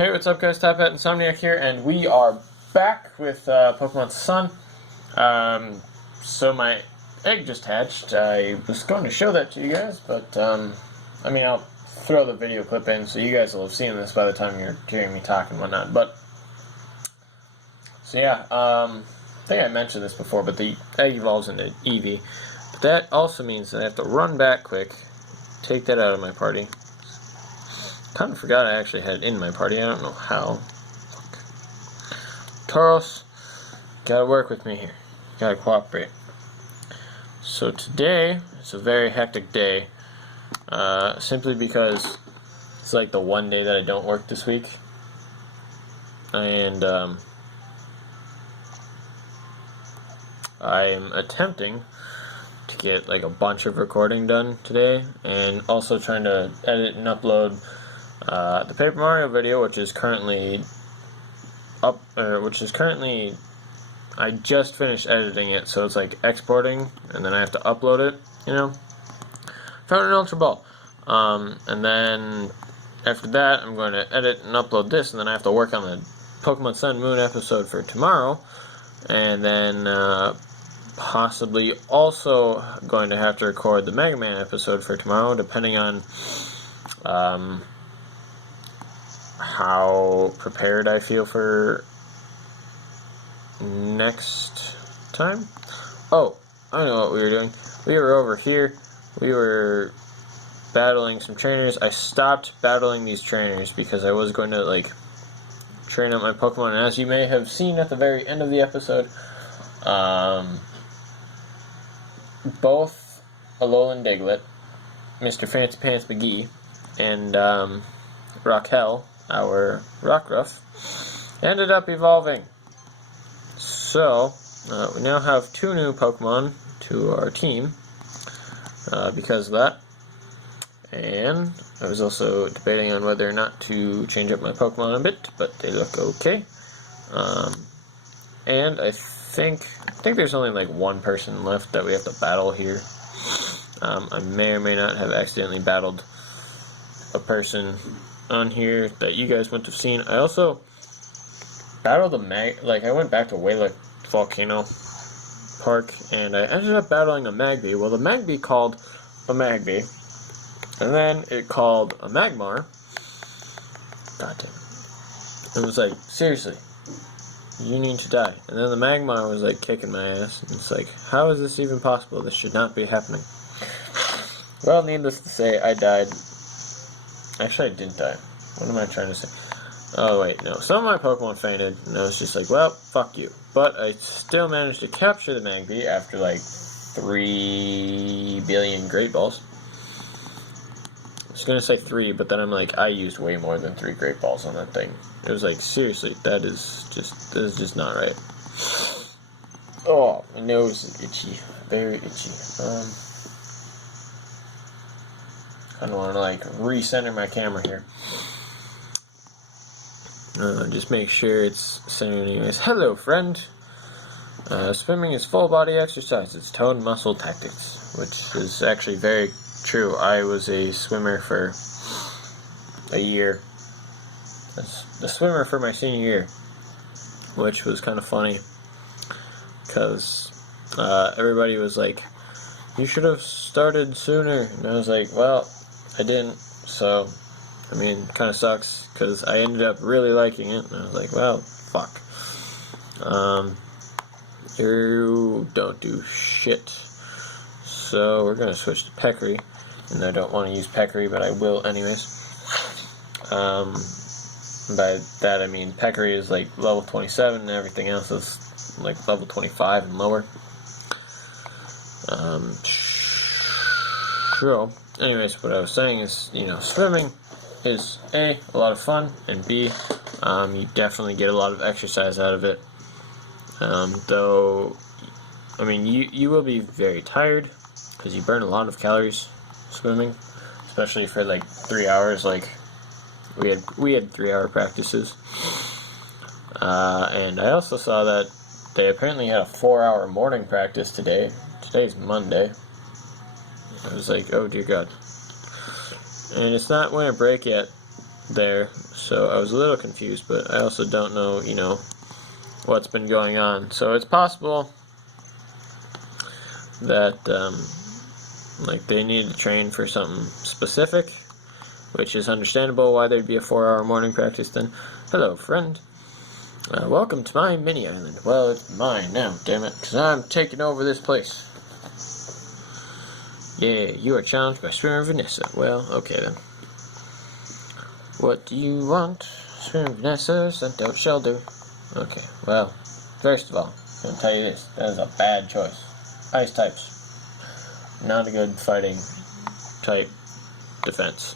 Hey, what's up guys, Top Hat Insomniac here, and we are back with Pokemon Sun. So my egg just hatched. I was going to show that to you guys, but I'll throw the video clip in so you guys will have seen this by the time you're hearing me talk and whatnot. But, so yeah, I think I mentioned this before, but the egg evolves into Eevee. But that also means that I have to run back quick, take that out of my party. Kind of forgot I actually had it in my party. I don't know how. Tauros, gotta work with me here. Gotta cooperate. So today, it's a very hectic day. Simply because it's like the one day that I don't work this week. And I'm attempting to get like a bunch of recording done today, and also trying to edit and upload the Paper Mario video, which is currently I just finished editing it, so it's like exporting, and then I have to upload it, you know. Found an Ultra Ball. And then after that, I'm going to edit and upload this, and then I have to work on the Pokemon Sun Moon episode for tomorrow, and then possibly also going to have to record the Mega Man episode for tomorrow, depending on how prepared I feel for next time. Oh, I know what we were doing. We were over here. We were battling some trainers. I stopped battling these trainers because I was going to like train up my Pokemon, and as you may have seen at the very end of the episode, both Alolan Diglett, Mr. Fancy Pants McGee, and Raquel, our Rockruff, ended up evolving. So, we now have 2 new Pokemon to our team because of that. And I was also debating on whether or not to change up my Pokemon a bit, but they look okay. And I think there's only like one person left that we have to battle here. I may or may not have accidentally battled a person on here that you guys wouldn't have seen. I also battled I went back to Waylick Volcano Park, and I ended up battling a Magby. Well, the Magby called a Magby, and then it called a Magmar. God damn it. It was like, seriously, you need to die. And then the Magmar was like kicking my ass, and it's like, how is this even possible? This should not be happening. Well, needless to say, I died. Actually, I didn't die. What am I trying to say? Oh, wait, no. Some of my Pokemon fainted, and I was just like, well, fuck you. But I still managed to capture the Magby after, like, 3 billion Great Balls. I was gonna say 3, but then I'm like, I used way more than 3 Great Balls on that thing. It was like, seriously, that is just not right. Oh, my nose is itchy. Very itchy. I don't want to, like, recenter my camera here. Just make sure it's centered anyways. Hello, friend. Swimming is full body exercise. It's tone, muscle, tactics, which is actually very true. I was a swimmer for a year. The swimmer for my senior year, which was kind of funny because everybody was like, you should have started sooner, and I was like, well, I didn't, so I mean, kind of sucks, because I ended up really liking it, and I was like, well, fuck. You don't do shit. So, we're going to switch to Peccary, and I don't want to use Peccary, but I will anyways. By that I mean Peccary is like level 27, and everything else is like level 25 and lower. So, anyways, what I was saying is, you know, swimming is A, a lot of fun, and B, you definitely get a lot of exercise out of it. Though, I mean, you will be very tired, because you burn a lot of calories swimming, especially for like 3 hours. Like, we had 3-hour practices. And I also saw that they apparently had a 4-hour morning practice today. Today's Monday. I was like, oh dear God. And it's not winter break yet, there, so I was a little confused, but I also don't know, you know, what's been going on. So it's possible that, like, they need to train for something specific, which is understandable why there'd be a 4-hour morning practice then. Hello, friend. Welcome to my mini island. Well, it's mine now, damn it, because I'm taking over this place. Yeah, you are challenged by Swimmer Vanessa. Well, okay then. What do you want? Swimmer Vanessa sent out Shelter. Okay, well, first of all, I'm going to tell you this. That is a bad choice. Ice types. Not a good fighting type defense.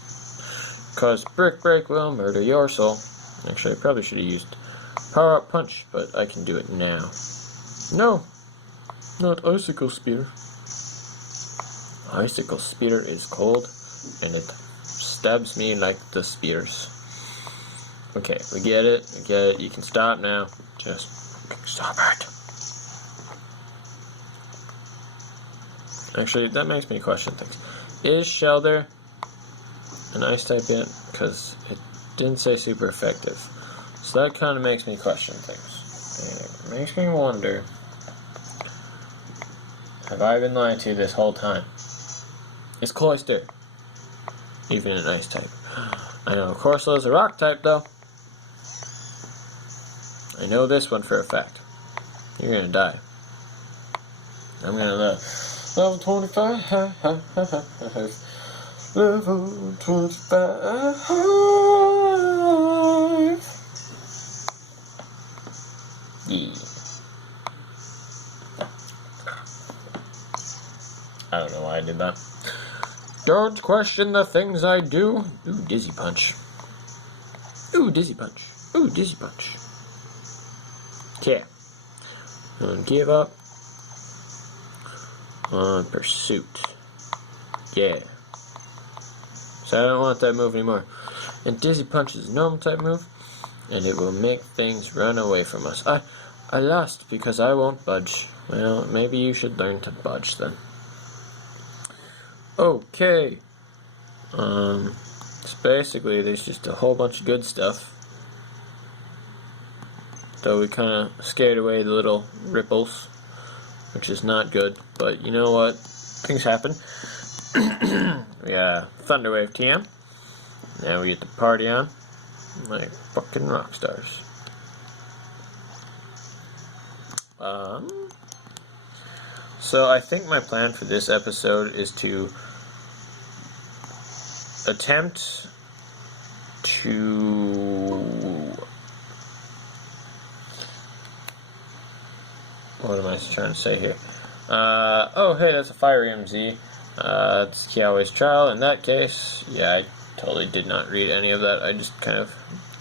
Because Brick Break will murder your soul. Actually, I probably should have used Power Up Punch, but I can do it now. No! Not Icicle Spear. Icicle Spear is cold, and it stabs me like the spears. Okay, we get it. We get it. You can stop now. Just stop it. Actually, that makes me question things. Is Shelter an ice type yet? Because it didn't say super effective. So that kind of makes me question things. It makes me wonder, have I been lied to this whole time? Is Cloyster even an ice type? I know Corso's a rock type though. I know this one for a fact. You're gonna die. I'm gonna live. Level 25. Level 25. Yeah. I don't know why I did that. Don't question the things I do. Ooh, Dizzy Punch. Ooh, Dizzy Punch. Ooh, Dizzy Punch. Okay. And give up on Pursuit. Yeah. So I don't want that move anymore. And Dizzy Punch is a normal type move, and it will make things run away from us. I lost because I won't budge. Well, maybe you should learn to budge then. Okay. So basically there's just a whole bunch of good stuff. Though we kind of scared away the little ripples, which is not good. But you know what? Things happen. We got Thunderwave TM. Now we get to party on. Like fucking rock stars. So I think my plan for this episode is to attempt to... What am I trying to say here? Oh hey, that's a Fire MZ. It's Kiawe's trial. In that case, yeah, I totally did not read any of that. I just kind of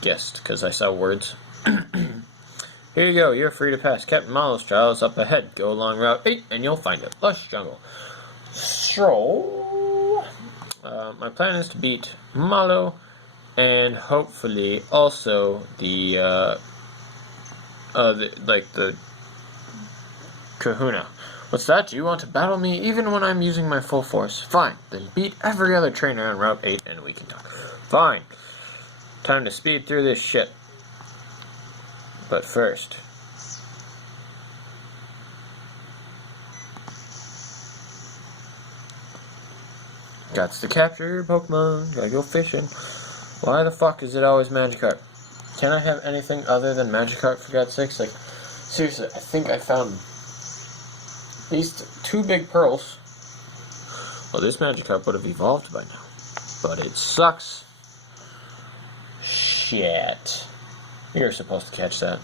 guessed because I saw words. Here you go, you're free to pass. Captain Malo's trial is up ahead. Go along Route 8 and you'll find it. Lush jungle. So, my plan is to beat Malo and hopefully also the kahuna. What's that? Do you want to battle me even when I'm using my full force? Fine, then beat every other trainer on Route 8 and we can talk. Fine. Time to speed through this shit. But first, gots to capture your Pokemon, gotta go fishing. Why the fuck is it always Magikarp? Can I have anything other than Magikarp for God's sakes? Like, seriously, I think I found at least 2 big pearls. Well, this Magikarp would have evolved by now. But it sucks. Shit. You're supposed to catch that.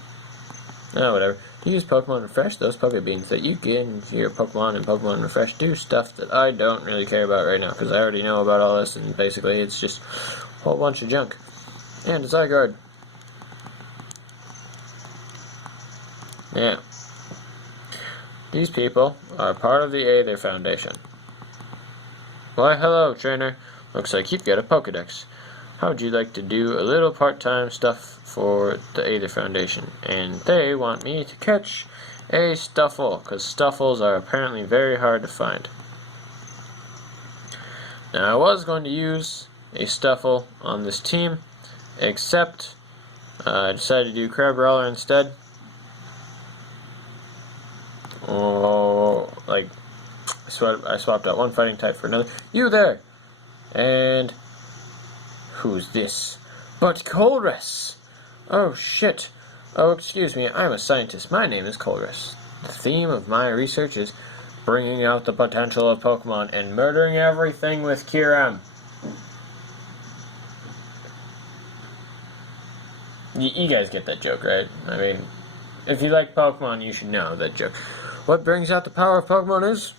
Oh, whatever. To use Pokemon Refresh, those Pokebeans that you get into your Pokemon and Pokemon Refresh do stuff that I don't really care about right now, because I already know about all this, and basically it's just a whole bunch of junk. And it's Zygarde. Yeah. These people are part of the Aether Foundation. Why, hello, trainer. Looks like you've got a Pokedex. How would you like to do a little part-time stuff for the Aether Foundation? And they want me to catch a Stuffle, because Stuffles are apparently very hard to find. Now, I was going to use a Stuffle on this team, except I decided to do Crab Brawler instead. Oh, like, I swapped out one fighting type for another. You there! And who's this? But Colress! Oh, shit. Oh, excuse me, I'm a scientist. My name is Colress. The theme of my research is bringing out the potential of Pokemon and murdering everything with Kyurem. You guys get that joke, right? I mean, if you like Pokemon, you should know that joke. What brings out the power of Pokemon is,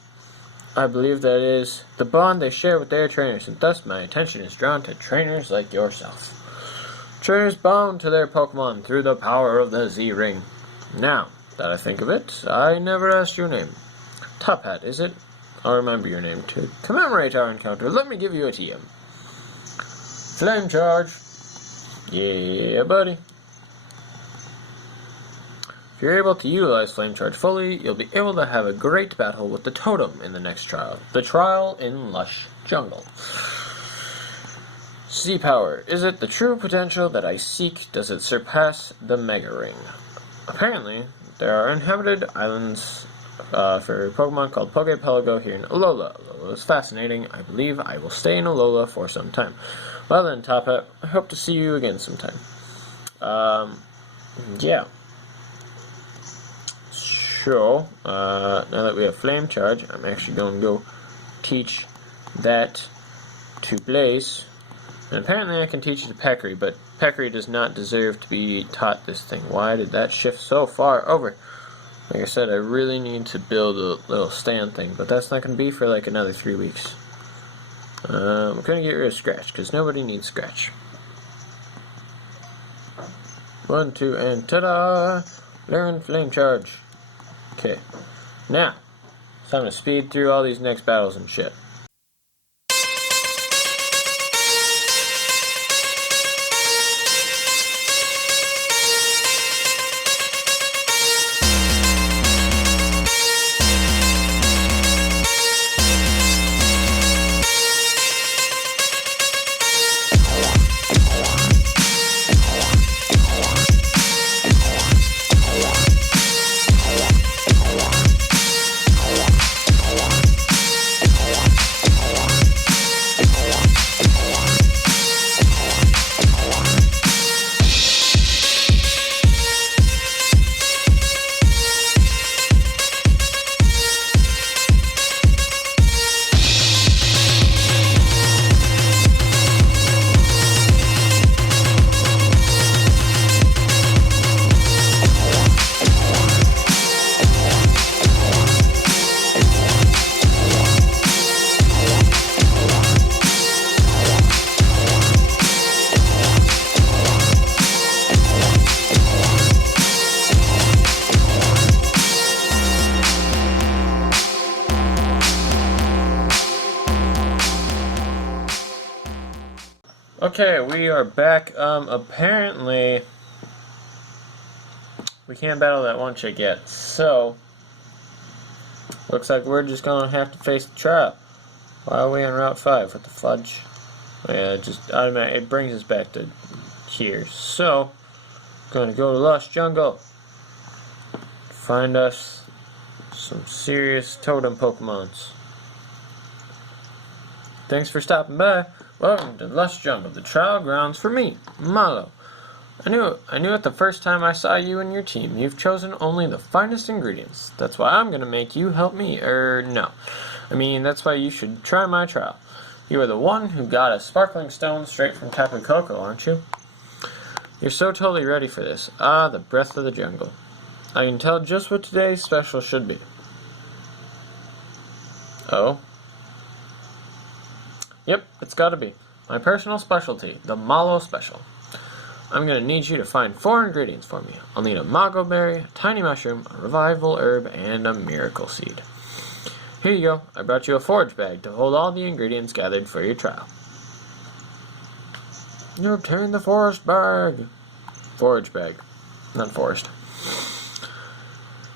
I believe that is the bond they share with their trainers, and thus my attention is drawn to trainers like yourself. Trainers bound to their Pokemon through the power of the Z-Ring. Now that I think of it, I never asked your name. Top Hat, is it? I'll remember your name. To commemorate our encounter, let me give you a TM. Flame Charge. Yeah, buddy. If you're able to utilize Flame Charge fully, you'll be able to have a great battle with the Totem in the next trial. The trial in Lush Jungle. Z-Power. Is it the true potential that I seek? Does it surpass the Mega Ring? Apparently, there are inhabited islands for Pokemon called Poképelago here in Alola. Alola is fascinating. I believe I will stay in Alola for some time. Well then, Top Hat, I hope to see you again sometime. Yeah. So, now that we have Flame Charge, I'm actually going to go teach that to Blaze. And apparently I can teach it to Peccary, but Peccary does not deserve to be taught this thing. Why did that shift so far over? Like I said, I really need to build a little stand thing, but that's not going to be for like another 3 weeks. We're going to get rid of Scratch, because nobody needs Scratch. 1, 2, and ta-da! Learn Flame Charge. Okay. Now, it's time to speed through all these next battles and shit. Okay, we are back. Apparently, we can't battle that one chick yet, so looks like we're just gonna have to face the trial. Why are we on Route 5? What the fudge? Yeah, it brings us back to here. So, gonna go to Lost Jungle. Find us some serious totem Pokemons. Thanks for stopping by. Welcome to Lush Jungle, the trial grounds for me, Malo. I knew it the first time I saw you and your team. You've chosen only the finest ingredients. That's why I'm gonna make you help me. No. I mean, that's why you should try my trial. You are the one who got a sparkling stone straight from Tapu Koko, aren't you? You're so totally ready for this. Ah, the breath of the jungle. I can tell just what today's special should be. Oh? Yep, it's gotta be. My personal specialty, the Malo Special. I'm gonna need you to find 4 ingredients for me. I'll need a Mago Berry, a Tiny Mushroom, a Revival Herb, and a Miracle Seed. Here you go. I brought you a forage bag to hold all the ingredients gathered for your trial. You obtained the forest bag. Forage bag, not forest.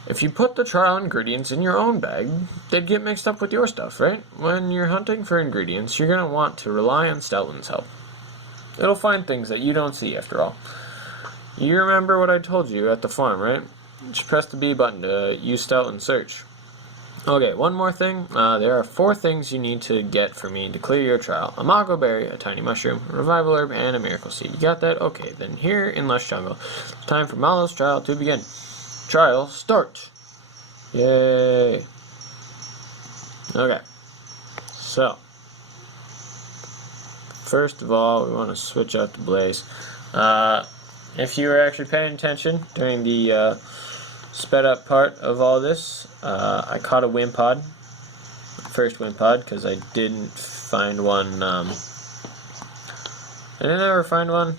If you put the trial ingredients in your own bag, they'd get mixed up with your stuff, right? When you're hunting for ingredients, you're going to want to rely on Stoutland's help. It'll find things that you don't see after all. You remember what I told you at the farm, right? Just press the B button to use stealth and search. Okay, one more thing. There are 4 things you need to get for me to clear your trial. A mago berry, a tiny mushroom, a revival herb, and a miracle seed. You got that? Okay, then here in Lush Jungle, time for Malo's trial to begin. Trial start. Yay. Okay. So, first of all, we want to switch out the blaze. If you were actually paying attention during the sped up part of all this, I caught a wimpod, first wimpod, because I didn't find one. I didn't ever find one.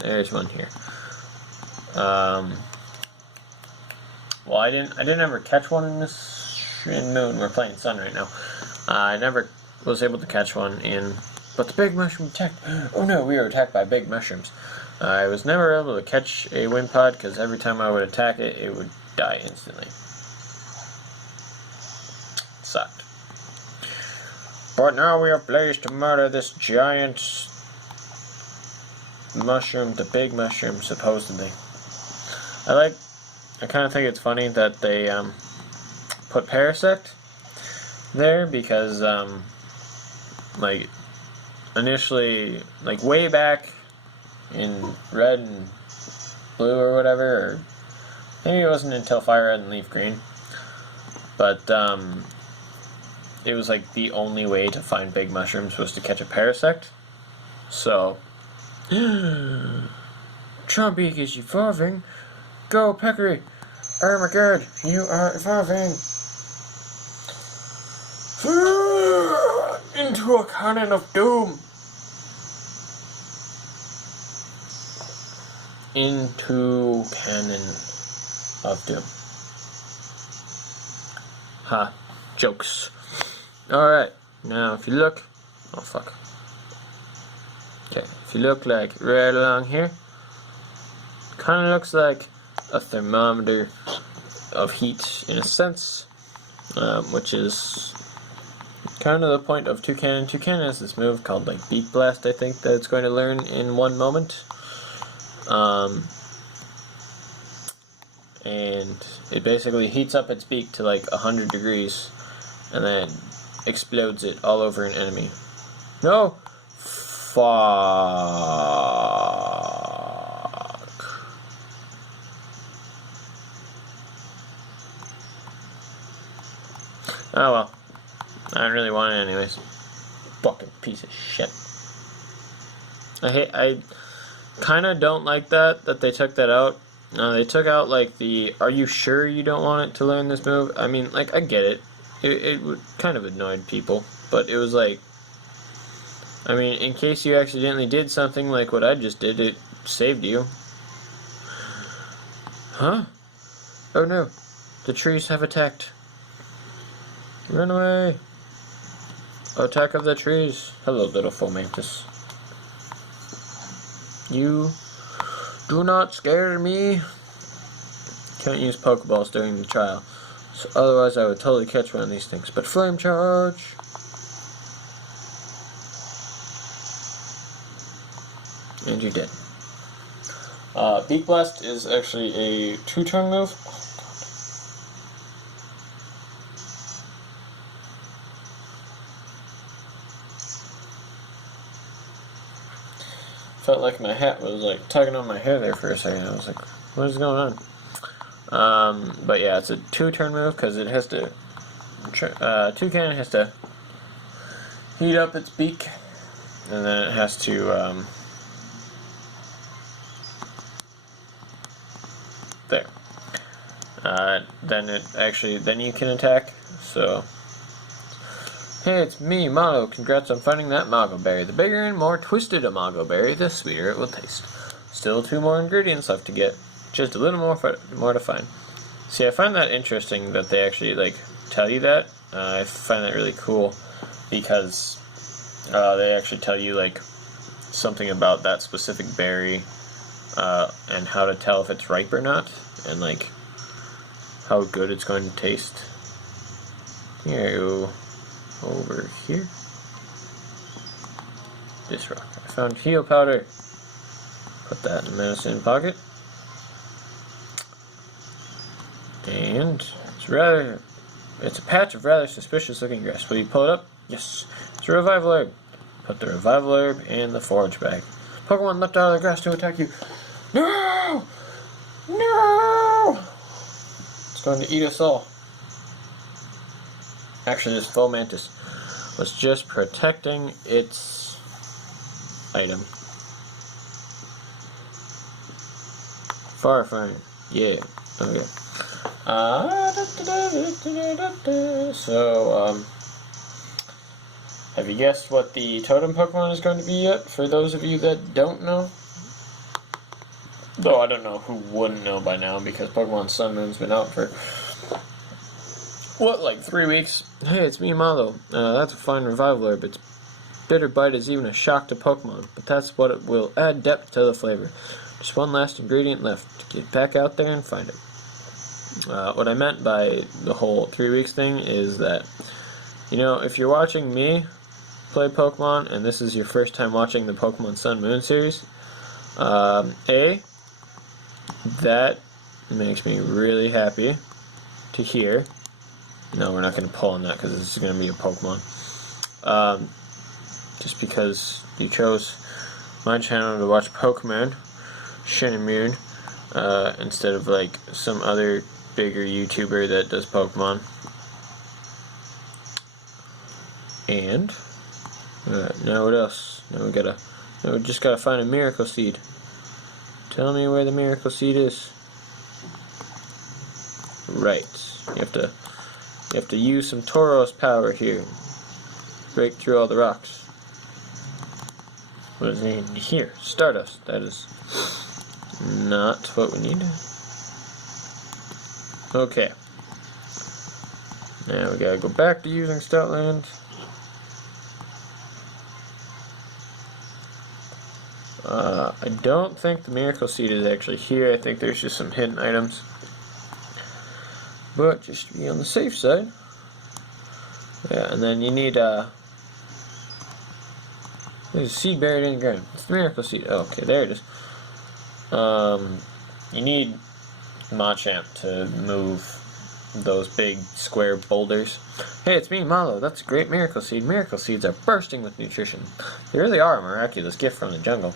There's one here. Well, I didn't ever catch one in Moon. We're playing Sun right now. I never was able to catch one in, but the big mushroom attacked. Oh no, we were attacked by big mushrooms. I was never able to catch a wimpod because every time I would attack it, it would die instantly. Sucked. But now we have Blaze to murder this giant mushroom, the big mushroom, supposedly. I kind of think it's funny that they put Parasect there because, like, initially, like, way back in Red and Blue or whatever, or maybe it wasn't until Fire Red and Leaf Green, but it was like the only way to find big mushrooms was to catch a Parasect. So, Trumpy is evolving. Go, Peccary! Oh my god, you are evolving! Into a cannon of doom! Into cannon of doom. Ha. Jokes. Alright, now if you look... Oh fuck. Okay, if you look like right along here, kinda looks like a thermometer of heat in a sense, which is kind of the point of Toucan. Toucan has this move called like Beak Blast, I think, that it's going to learn in one moment. And it basically heats up its beak to like 100 degrees and then explodes it all over an enemy. No! Fuck. Oh well. I don't really want it anyways. Fucking piece of shit. I kinda don't like that they took that out. They took out like the, are you sure you don't want it to learn this move? I mean, like, I get it. It would kind of annoyed people, but it was like, I mean, in case you accidentally did something like what I just did, it saved you. Huh? Oh no. The trees have attacked. Run away! Attack of the trees. Hello, little fomantis. You do not scare me. Can't use Pokeballs during the trial, so otherwise I would totally catch one of these things. But Flame Charge! And you're dead. Beak Blast is actually a 2-turn move. Felt like my hat was like tugging on my hair there for a second. I was like, what is going on? But yeah, it's a 2-turn move because it has to, Toucan has to heat up its beak, and then it has to, there. Then you can attack, so. Hey, it's me, Malo. Congrats on finding that Mago Berry. The bigger and more twisted a Mago Berry, the sweeter it will taste. Still 2 more ingredients left to get. Just a little more to find. See, I find that interesting that they actually, like, tell you that. I find that really cool because they actually tell you, like, something about that specific berry and how to tell if it's ripe or not, and, like, how good it's going to taste. Here, over here. this rock. I found heal powder. Put that in the medicine pocket. And it's a patch of rather suspicious looking grass. Will you pull it up? Yes. It's a revival herb. Put the revival herb in the forage bag. Pokemon leapt out of the grass to attack you. No! No! It's going to eat us all. Actually, this Fomantis was just protecting its item. Firefighter. Yeah. Okay. So, have you guessed what the totem Pokemon is going to be yet? For those of you that don't know? Though I don't know who wouldn't know by now, because Pokemon Sun Moon's been out for, what, like 3 weeks? Hey, it's me, Malo. That's a fine revival herb. Its bitter bite is even a shock to Pokemon, but that's what it will add depth to the flavor. Just one last ingredient left. Get back out there and find it. What I meant by the whole 3 weeks thing is that, you know, if you're watching me play Pokemon, and this is your first time watching the Pokemon Sun Moon series, that makes me really happy to hear. No, we're not going to pull on that because this is going to be a Pokemon. Just because you chose my channel to watch Pokemon, Shin and Moon, instead of like some other bigger YouTuber that does Pokemon. And now what else? Now we just gotta find a Miracle Seed. Tell me where the Miracle Seed is. Right. You have to use some Tauros power here. Break through all the rocks. What is in here? Stardust. That is not what we need. Okay. Now we gotta go back to using Stoutland. I don't think the Miracle Seed is actually here. I think there's just some hidden items. But just to be on the safe side. Yeah, and then you need there's a seed buried in the ground. It's the Miracle Seed. Oh, okay, there it is. You need Machamp to move those big square boulders. Hey, it's me, Malo. That's a great Miracle Seed. Miracle Seeds are bursting with nutrition. They really are a miraculous gift from the jungle.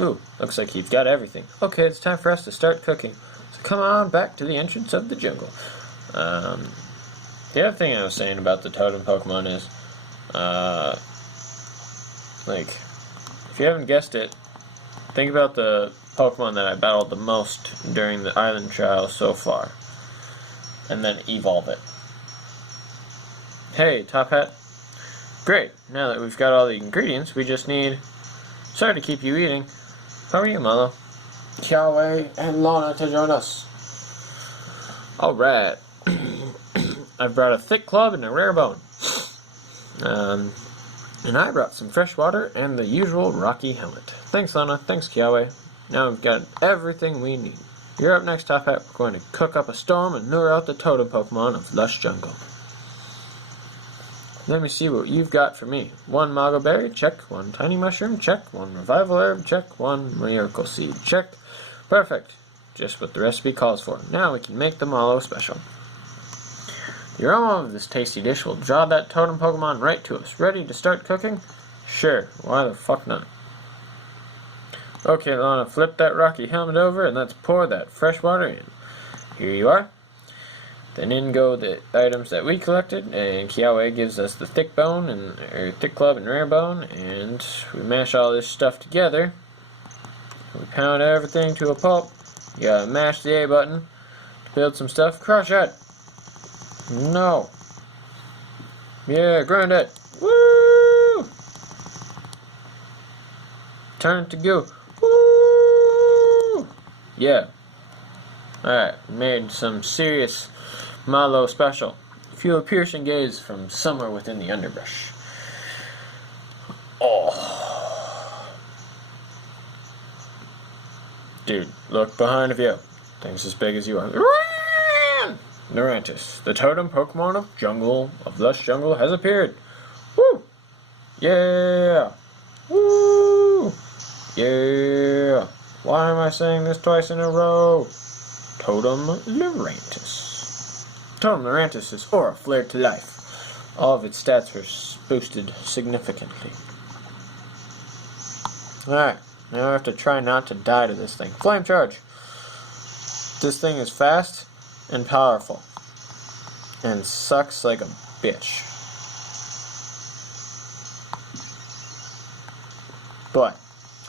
Ooh, looks like you've got everything. Okay, it's time for us to start cooking. So come on back to the entrance of the jungle. The other thing I was saying about the totem Pokemon is, like, if you haven't guessed it, think about the Pokemon that I battled the most during the island trial so far, and then evolve it. Hey, Top Hat. Great, now that we've got all the ingredients, we just need... Sorry to keep you eating. How are you, Malo? Kiawe and Lana to join us. Alright. I've brought a thick club and a rare bone. And I brought some fresh water and the usual rocky helmet. Thanks, Lana. Thanks, Kiawe. Now we've got everything we need. You're up next, Top Hat. We're going to cook up a storm and lure out the totem Pokemon of Lush Jungle. Let me see what you've got for me. 1 Mago Berry, check. 1 Tiny Mushroom, check. 1 Revival Herb, check. 1 Miracle Seed, check. Perfect. Just what the recipe calls for. Now we can make the Malo special. The aroma of this tasty dish will draw that totem Pokemon right to us. Ready to start cooking? Sure, why the fuck not? Okay, Lana, flip that rocky helmet over and let's pour that fresh water in. Here you are. Then in go the items that we collected, and Kiawe gives us the thick bone, or thick club and rare bone, and we mash all this stuff together. We pound everything to a pulp. You gotta mash the A button to build some stuff. Crush it! No! Yeah, grind it! Woo! Turn it to goo. Woo! Yeah. Alright, made some serious Malo special. Feel a piercing gaze from somewhere within the underbrush. Oh. Dude, look behind of you. Things as big as you are. Narantis, the totem Pokemon of Lush Jungle has appeared. Woo! Yeah! Woo! Yeah! Why am I saying this twice in a row? Totem Lurantis. Totem Lurantis' aura flared to life. All of its stats were boosted significantly. Alright, now I have to try not to die to this thing. Flame Charge! This thing is fast and powerful. And sucks like a bitch. But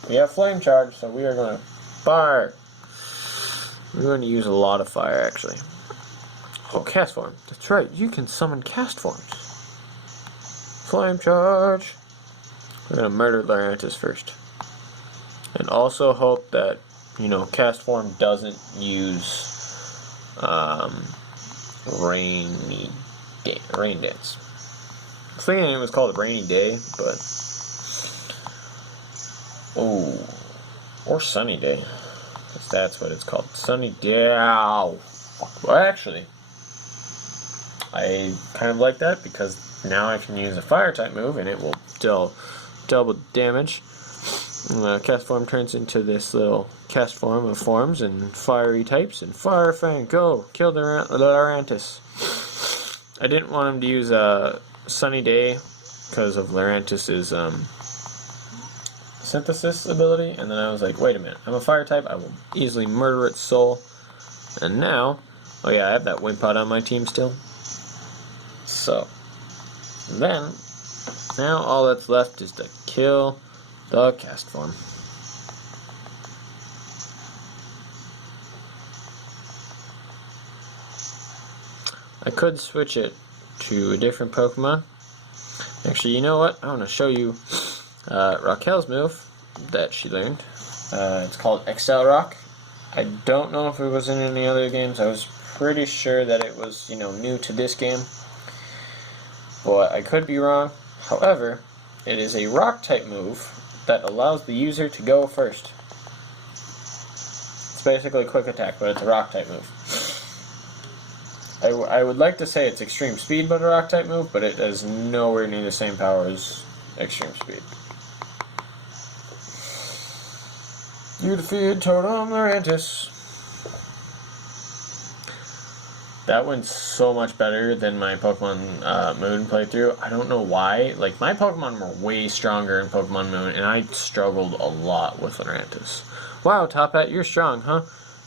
we have Flame Charge, so we are going to fire. We're going to use a lot of fire, actually. Oh, Cast Form. That's right, you can summon Cast Forms. Flame Charge. We're going to murder Lurantis first. And also hope that, Cast Form doesn't use Rain Dance. I was thinking it was called a Rainy Day, but... Oh, or Sunny Day. That's what it's called. Sunny Day. Ow. Well, actually, I kind of like that because now I can use a fire type move and it will deal double damage. Cast Form turns into this little cast form of forms and fiery types. And Fire Fang, go! Kill the Lurantis. I didn't want him to use a Sunny Day because of Lurantis' synthesis ability, and then I was like, wait a minute, I'm a fire type, I will easily murder its soul. And now, oh yeah, I have that Wimpod on my team still. So, then, now all that's left is to kill the Cast Form. I could switch it to a different Pokemon. Actually, you know what? I want to show you Raquel's move that she learned. It's called Excel Rock. I don't know if it was in any other games. I was pretty sure that it was, new to this game. But I could be wrong. However, it is a rock type move that allows the user to go first. It's basically a quick attack, but it's a rock type move. I would like to say it's extreme speed but a rock type move, but it has nowhere near the same power as extreme speed. You defeated Totem Lurantis. That went so much better than my Pokemon Moon playthrough. I don't know why. Like, my Pokemon were way stronger in Pokemon Moon, and I struggled a lot with Lurantis. Wow, Top Hat, you're strong, huh?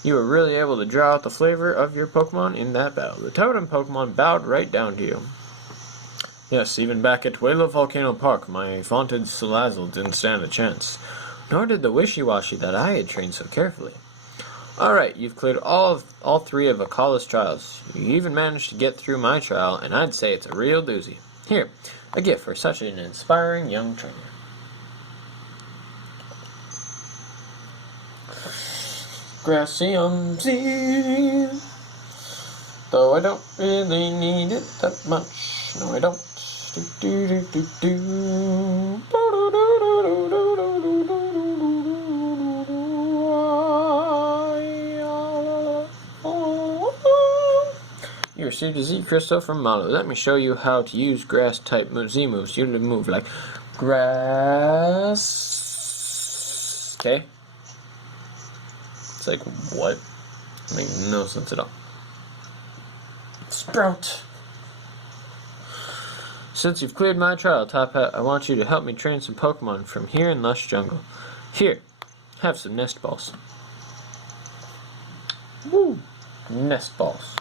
You were really able to draw out the flavor of your Pokemon in that battle. The Totem Pokemon bowed right down to you. Yes, even back at Wayla Volcano Park, my vaunted Salazzle didn't stand a chance. Nor did the Wishy-Washy that I had trained so carefully. Alright, you've cleared all three of Akala's trials. You even managed to get through my trial, and I'd say it's a real doozy. Here, a gift for such an inspiring young trainer. Gracium Z. Though I don't really need it that much. No, I don't. You received a Z crystal from Malo. Let me show you how to use grass type Z moves. You move like grass. Okay? It's like, what? It makes no sense at all. Sprout. Since you've cleared my trial, Top Hat, I want you to help me train some Pokemon from here in Lush Jungle. Here, have some nest balls. Woo! Nest balls.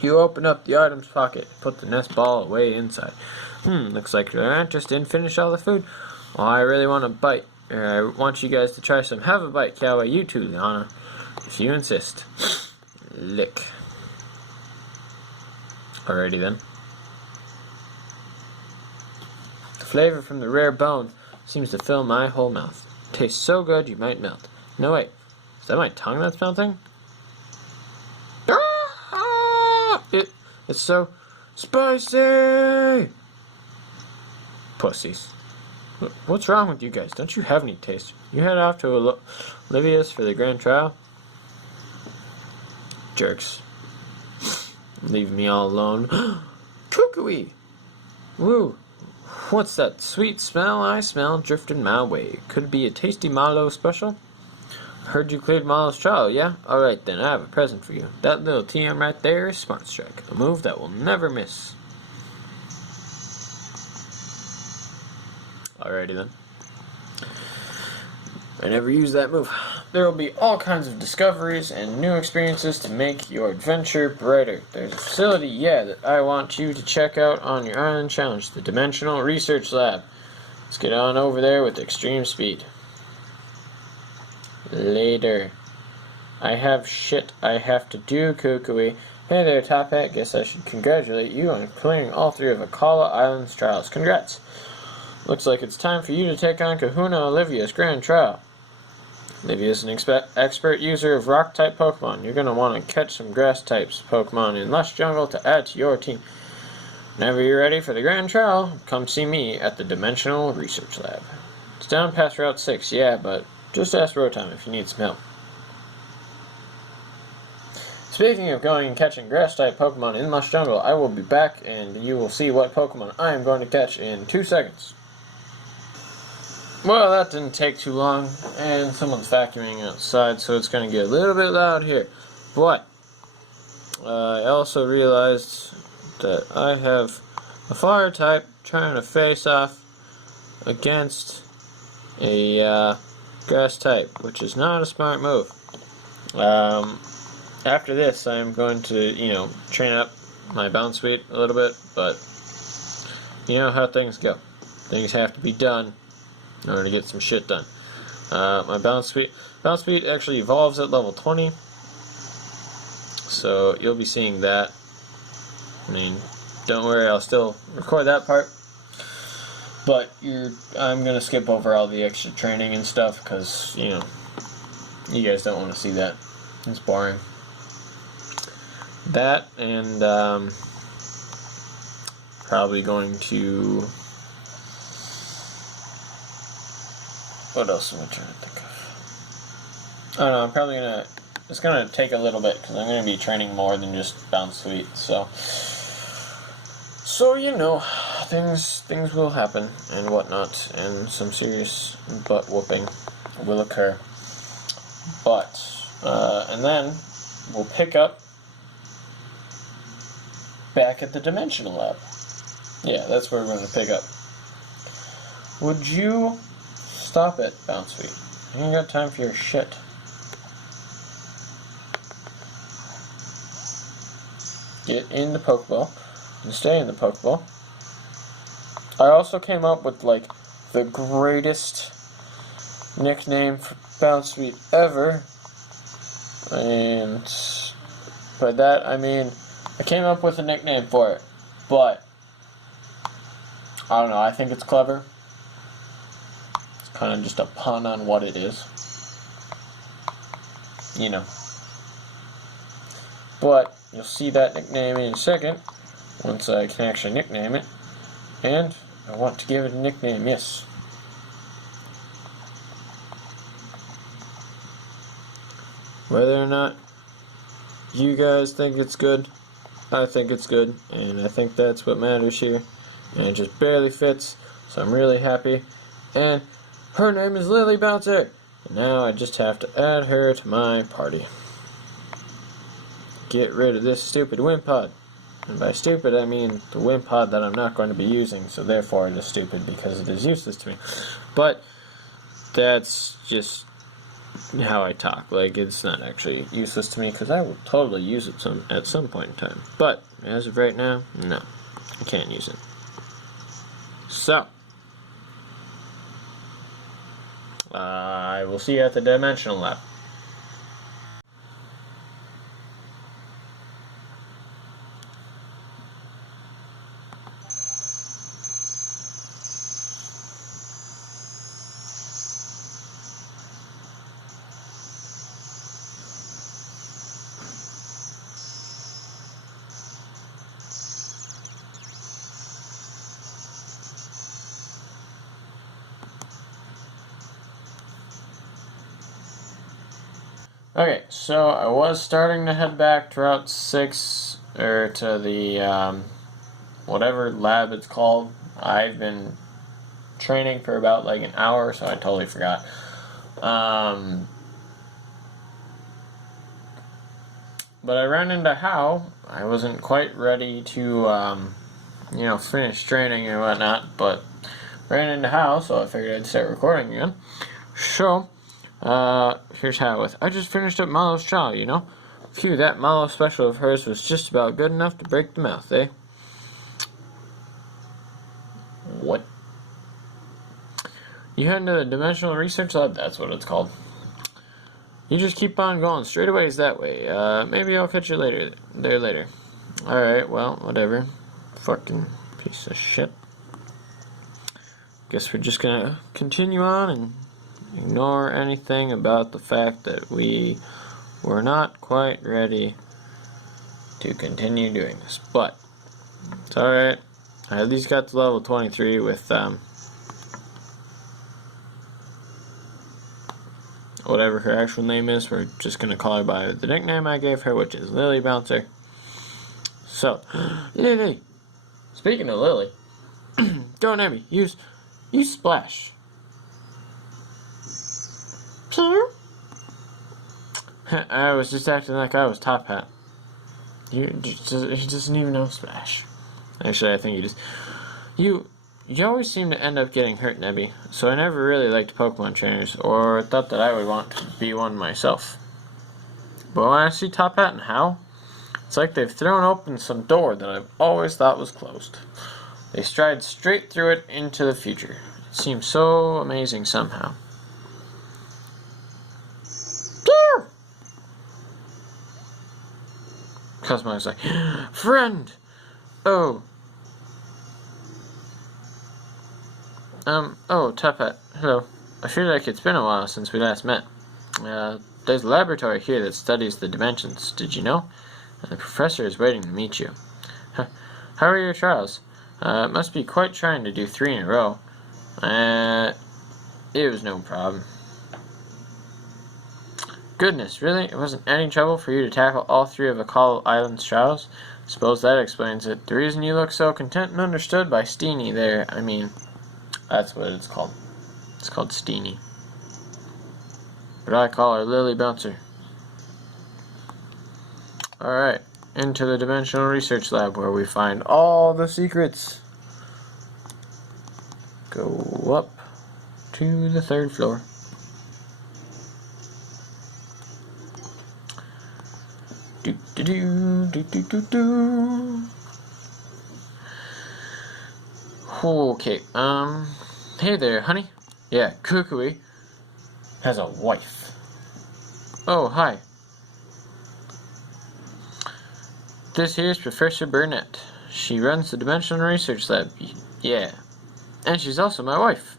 You open up the items pocket and put the nest ball away inside. Looks like Lurantis didn't finish all the food. Oh, I really want a bite. I want you guys to try some. Have a bite, Cowboy. You too, Liana. If you insist. Lick. Alrighty then. The flavor from the rare bone seems to fill my whole mouth. It tastes so good you might melt. No, wait. Is that my tongue that's melting? It's so spicy! Pussies. What's wrong with you guys? Don't you have any taste? You head off to Olivia's for the grand trial? Jerks. Leave me all alone. Kukui! Woo! What's that sweet smell I smell drifting my way? Could it be a tasty Malo special? Heard you cleared Malo's trial, yeah? Alright then, I have a present for you. That little TM right there is Smart Strike, a move that will never miss. Alrighty then. I never use that move. There will be all kinds of discoveries and new experiences to make your adventure brighter. There's a facility, yeah, that I want you to check out on your island challenge, the Dimensional Research Lab. Let's get on over there with extreme speed. Later. I have shit I have to do, Kukui. Hey there, Top Hat. Guess I should congratulate you on clearing all 3 of Akala Island's trials. Congrats. Looks like it's time for you to take on Kahuna Olivia's grand trial. Olivia is an expert user of rock-type Pokemon. You're going to want to catch some grass-types Pokemon in Lush Jungle to add to your team. Whenever you're ready for the grand trial, come see me at the Dimensional Research Lab. It's down past Route 6, yeah, but just ask Rotom if you need some help. Speaking of going and catching grass-type Pokemon in Lush Jungle, I will be back and you will see what Pokemon I am going to catch in 2 seconds. Well, that didn't take too long, and someone's vacuuming outside, so it's going to get a little bit loud here. But I also realized that I have a fire type trying to face off against a grass type, which is not a smart move. After this, I'm going to, train up my bounce speed a little bit, but you know how things go. Things have to be done in order to get some shit done. My bounce speed actually evolves at level 20, so you'll be seeing that. I mean, don't worry, I'll still record that part, but I'm gonna skip over all the extra training and stuff because you guys don't want to see that. It's boring. That and probably going to. What else am I trying to think of? I don't know, I'm probably gonna. It's gonna take a little bit because I'm gonna be training more than just bounce sweet. So things will happen and whatnot, and some serious butt whooping will occur. But and then we'll pick up back at the Dimensional Lab. Yeah, that's where we're going to pick up. Would you stop it, Bounce Sweet? I ain't got time for your shit. Get in the Pokeball and stay in the Pokeball. I also came up with like the greatest nickname for Bounce Sweet ever, and by that I mean I came up with a nickname for it, but I don't know, I think it's clever. It's kind of just a pun on what it is. But you'll see that nickname in a second, once I can actually nickname it. And I want to give it a nickname, yes. Whether or not you guys think it's good, I think it's good, and I think that's what matters here. And it just barely fits, so I'm really happy. And her name is Lily Bouncer, and now I just have to add her to my party. Get rid of this stupid Wimpod. And by stupid, I mean the Wimpod that I'm not going to be using, so therefore it is stupid because it is useless to me. But that's just how I talk. Like, it's not actually useless to me because I will totally use it at some point in time. But as of right now, no, I can't use it. So I will see you at the Dimensional Lab. Okay, so I was starting to head back to Route 6, or to the, whatever lab it's called. I've been training for about like an hour, so I totally forgot. But I ran into How. I wasn't quite ready to, finish training and whatnot, but ran into How, so I figured I'd start recording again. So, here's How with, I just finished up Malo's trial, you know? Phew, that Malo special of hers was just about good enough to break the mouth, eh? What? You head into the Dimensional Research Lab? That's what it's called. You just keep on going. Straight away is that way. Maybe I'll catch you later. Alright, well, whatever. Fucking piece of shit. Guess we're just gonna continue on and ignore anything about the fact that we were not quite ready to continue doing this. But, it's alright. I at least got to level 23 with, whatever her actual name is. We're just gonna call her by the nickname I gave her, which is Lily Bouncer. So, Lily. Speaking of Lily, don't near me. Use Splash. Peter? I was just acting like I was Top Hat. He doesn't even know Splash. Actually, I think he just. You always seem to end up getting hurt, Nebby, so I never really liked Pokemon trainers, or thought that I would want to be one myself. But when I see Top Hat and How, it's like they've thrown open some door that I've always thought was closed. They stride straight through it into the future. It seems so amazing somehow. Pew! Cosmo's like, friend! Oh, Top Hat, hello. I feel like it's been a while since we last met. There's a laboratory here that studies the dimensions, did you know? The professor is waiting to meet you. How are your trials? It must be quite trying to do 3 in a row. It was no problem. Goodness, really? It wasn't any trouble for you to tackle all 3 of Akala Island's trials? Suppose that explains it. The reason you look so content and understood by Steenie there, I mean... That's what it's called. It's called Steenie. But I call her Lily Bouncer. Alright, into the Dimensional Research Lab where we find all the secrets. Go up to the 3rd floor. Okay, hey there, honey. Yeah, Kukui has a wife. Oh, hi. This here's Professor Burnett. She runs the Dimensional Research Lab. Yeah. And she's also my wife.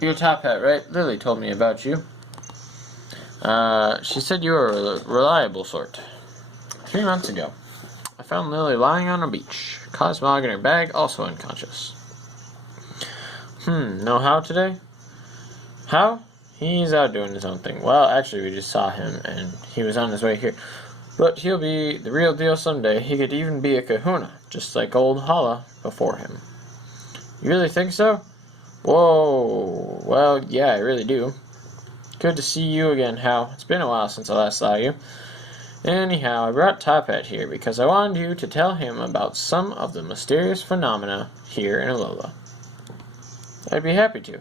You're Top Hat, right? Lily told me about you. She said you were a reliable sort. 3 months ago, I found Lily lying on a beach. Cosmog in her bag, also unconscious. No How today? How? He's out doing his own thing. Well, actually, we just saw him, and he was on his way here. But he'll be the real deal someday. He could even be a kahuna, just like old Hala before him. You really think so? Whoa. Well, yeah, I really do. Good to see you again, How. It's been a while since I last saw you. Anyhow, I brought Top Hat here because I wanted you to tell him about some of the mysterious phenomena here in Alola. I'd be happy to.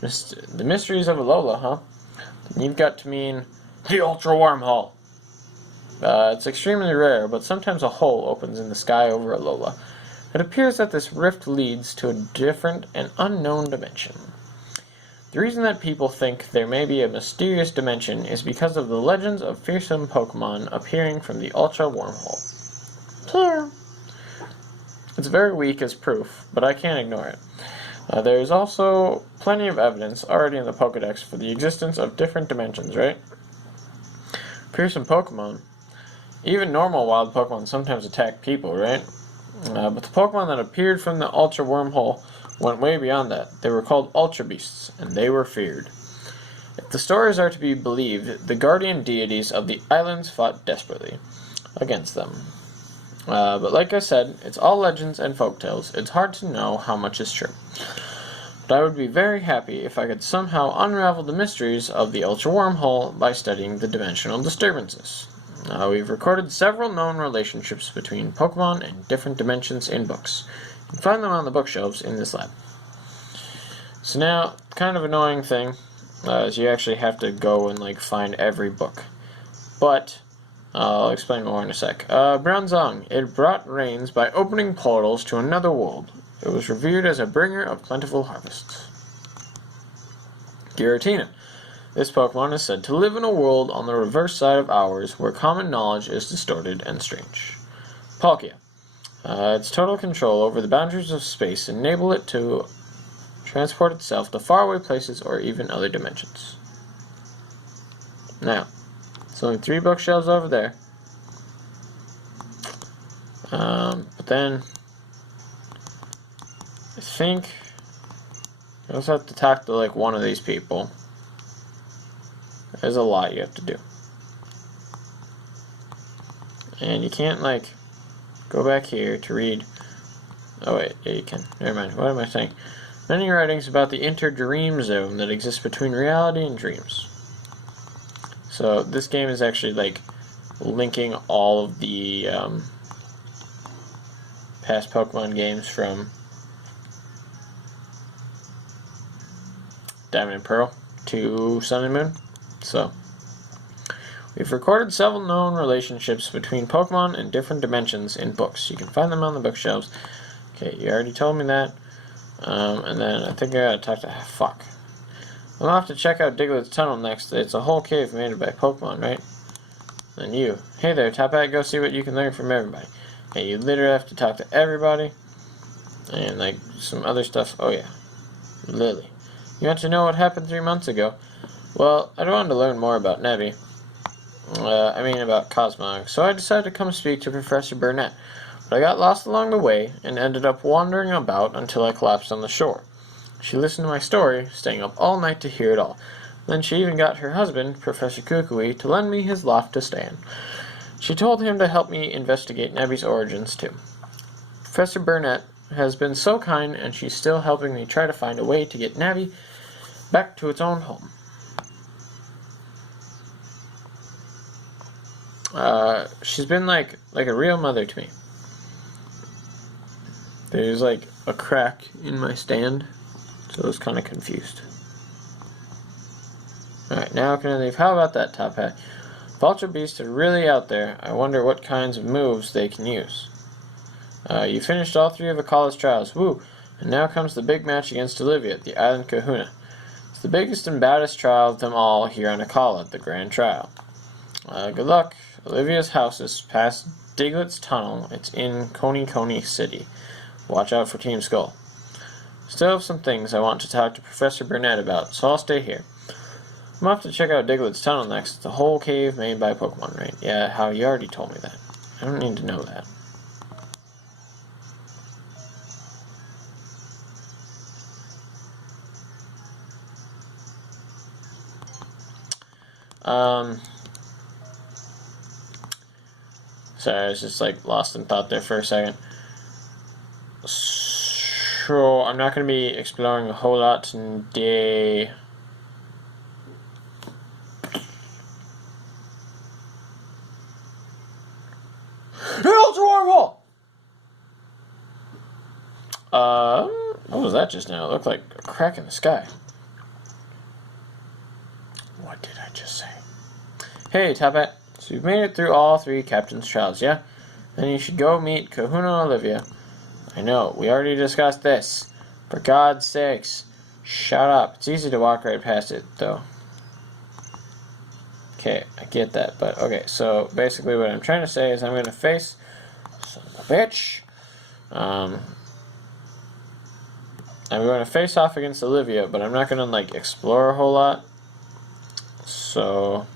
The mysteries of Alola, huh? You've got to mean the Ultra Wormhole. It's extremely rare, but sometimes a hole opens in the sky over Alola. It appears that this rift leads to a different and unknown dimension. The reason that people think there may be a mysterious dimension is because of the legends of fearsome Pokemon appearing from the Ultra Wormhole. Here. It's very weak as proof, but I can't ignore it. There is also plenty of evidence already in the Pokedex for the existence of different dimensions, right? Fearsome Pokemon. Even normal wild Pokemon sometimes attack people, right? But the Pokemon that appeared from the Ultra Wormhole went way beyond that. They were called Ultra Beasts, and they were feared. If the stories are to be believed, the guardian deities of the islands fought desperately against them. But like I said, it's all legends and folktales. It's hard to know how much is true. But I would be very happy if I could somehow unravel the mysteries of the Ultra Wormhole by studying the dimensional disturbances. We've recorded several known relationships between Pokemon and different dimensions in books. You can find them on the bookshelves in this lab. So now, kind of annoying thing is you actually have to go and find every book. But I'll explain more in a sec. Bronzong. It brought rains by opening portals to another world. It was revered as a bringer of plentiful harvests. Giratina. This Pokemon is said to live in a world on the reverse side of ours, where common knowledge is distorted and strange. Palkia. Its total control over the boundaries of space enable it to transport itself to faraway places or even other dimensions. Now, there's only 3 bookshelves over there. But then I think you also have to talk to one of these people. There's a lot you have to do. And you can't go back here to read. Oh wait, yeah you can. Never mind. What am I saying? Many writings about the inter-dream zone that exists between reality and dreams. So this game is actually linking all of the past Pokemon games from Diamond and Pearl to Sun and Moon. So we've recorded several known relationships between Pokemon and different dimensions in books. You can find them on the bookshelves. Okay, you already told me that. And then I think I gotta talk to... Fuck. I'm gonna have to check out Diglett's tunnel next. It's a whole cave made by Pokemon, right? And you. Hey there, Top Hat, go see what you can learn from everybody. Okay, you literally have to talk to everybody. And some other stuff. Oh yeah. Lily. You want to know what happened 3 months ago? Well, I wanted to learn more about Nebby. About Cosmog. So I decided to come speak to Professor Burnett. But I got lost along the way and ended up wandering about until I collapsed on the shore. She listened to my story, staying up all night to hear it all. Then she even got her husband, Professor Kukui, to lend me his loft to stay in. She told him to help me investigate Nebby's origins, too. Professor Burnett has been so kind, and she's still helping me try to find a way to get Nebby back to its own home. She's been like a real mother to me. There's a crack in my stand, so I was kind of confused. Alright, now can I leave? How about that, Top Hat? If Ultra Beasts are really out there, I wonder what kinds of moves they can use. You finished all 3 of Akala's trials. Woo! And now comes the big match against Olivia at the Island Kahuna. It's the biggest and baddest trial of them all here on Akala, the Grand Trial. Good luck. Olivia's house is past Diglett's tunnel. It's in Coney City. Watch out for Team Skull. Still have some things I want to talk to Professor Burnett about, so I'll stay here. I'm gonna have to check out Diglett's tunnel next. It's a whole cave made by Pokemon, right? Yeah, how you already told me that. I don't need to know that. Sorry, I was just lost in thought there for a second. So, I'm not going to be exploring a whole lot today. Ultra Wormhole! What was that just now? It looked like a crack in the sky. What did I just say? Hey, Top Hat. So you've made it through all 3 Captain's Trials, yeah? Then you should go meet Kahuna and Olivia. I know, we already discussed this. For God's sakes, shut up. It's easy to walk right past it, though. Okay, I get that, but okay, so basically what I'm trying to say is I'm going to face... Son of a bitch! I'm going to face off against Olivia, but I'm not going to, explore a whole lot. So...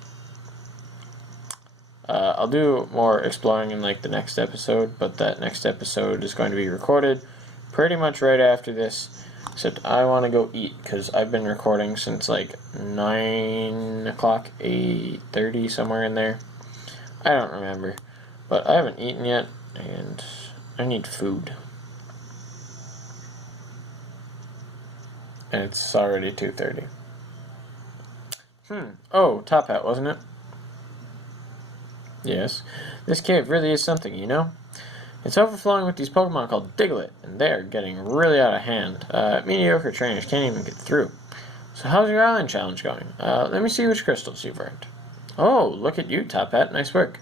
I'll do more exploring in the next episode, but that next episode is going to be recorded pretty much right after this, except I want to go eat, because I've been recording since 9 o'clock, 8:30, somewhere in there. I don't remember, but I haven't eaten yet, And I need food. And it's already 2:30. Oh, Top Hat, wasn't it? Yes. This cave really is something, you know? It's overflowing with these Pokemon called Diglett, and they're getting really out of hand. Mediocre trainers can't even get through. So how's your island challenge going? Let me see which crystals you've earned. Oh, look at you, Top Hat. Nice work.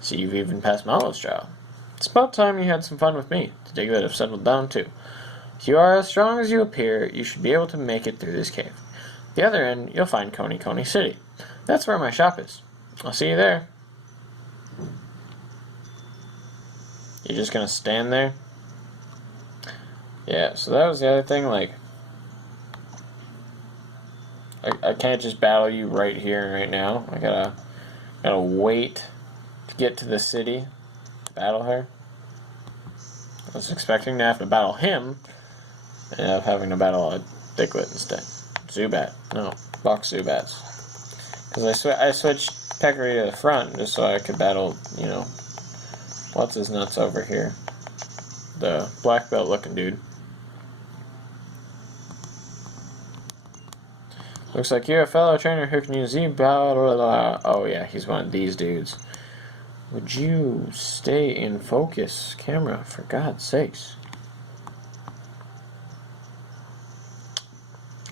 See, you've even passed Mallow's trial. It's about time you had some fun with me. The Diglett have settled down, too. If you are as strong as you appear, you should be able to make it through this cave. At the other end, you'll find Coney City. That's where my shop is. I'll see you there. You're just gonna stand there? Yeah, so that was the other thing, like, I can't just battle you right here and right now. I gotta wait to get to the city to battle her. I was expecting to have to battle him, and end up having to battle a Diglett instead. Zubat. No, Box Zubats. Because I switched Peccary to the front just so I could battle, you know, what's his nuts over here? The black belt looking dude. Looks like you're a fellow trainer who can use Z-Battle. Oh yeah, he's one of these dudes. Would you stay in focus, camera, for God's sakes?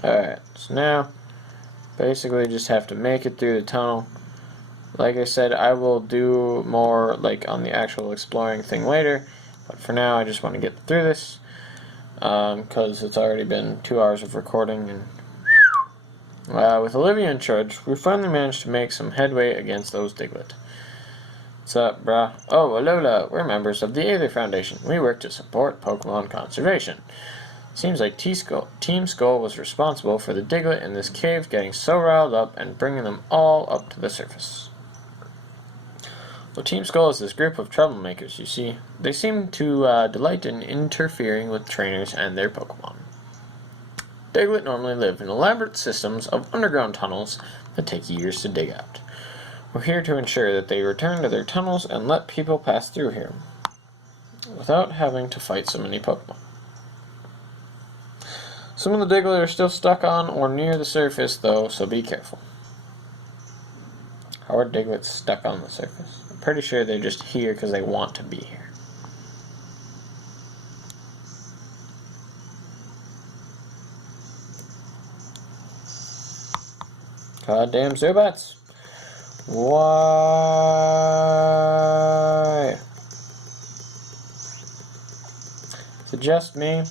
Alright, so now basically just have to make it through the tunnel. Like I said, I will do more like on the actual exploring thing later, but for now I just want to get through this because it's already been 2 hours of recording, and with Olivia in charge, we finally managed to make some headway against those Diglett. What's up, brah? Oh, Alola, we're members of the Aether Foundation. We work to support Pokemon conservation. Seems like Team Skull was responsible for the Diglett in this cave getting so riled up and bringing them all up to the surface. Well, Team Skull is this group of troublemakers, you see. They seem to delight in interfering with trainers and their Pokemon. Diglett normally live in elaborate systems of underground tunnels that take years to dig out. We're here to ensure that they return to their tunnels and let people pass through here without having to fight so many Pokemon. Some of the Diglett are still stuck on or near the surface, though, so be careful. How are Diglett stuck on the surface? I'm pretty sure they're just here because they want to be here. Goddamn Zubats! Why? Is it just me,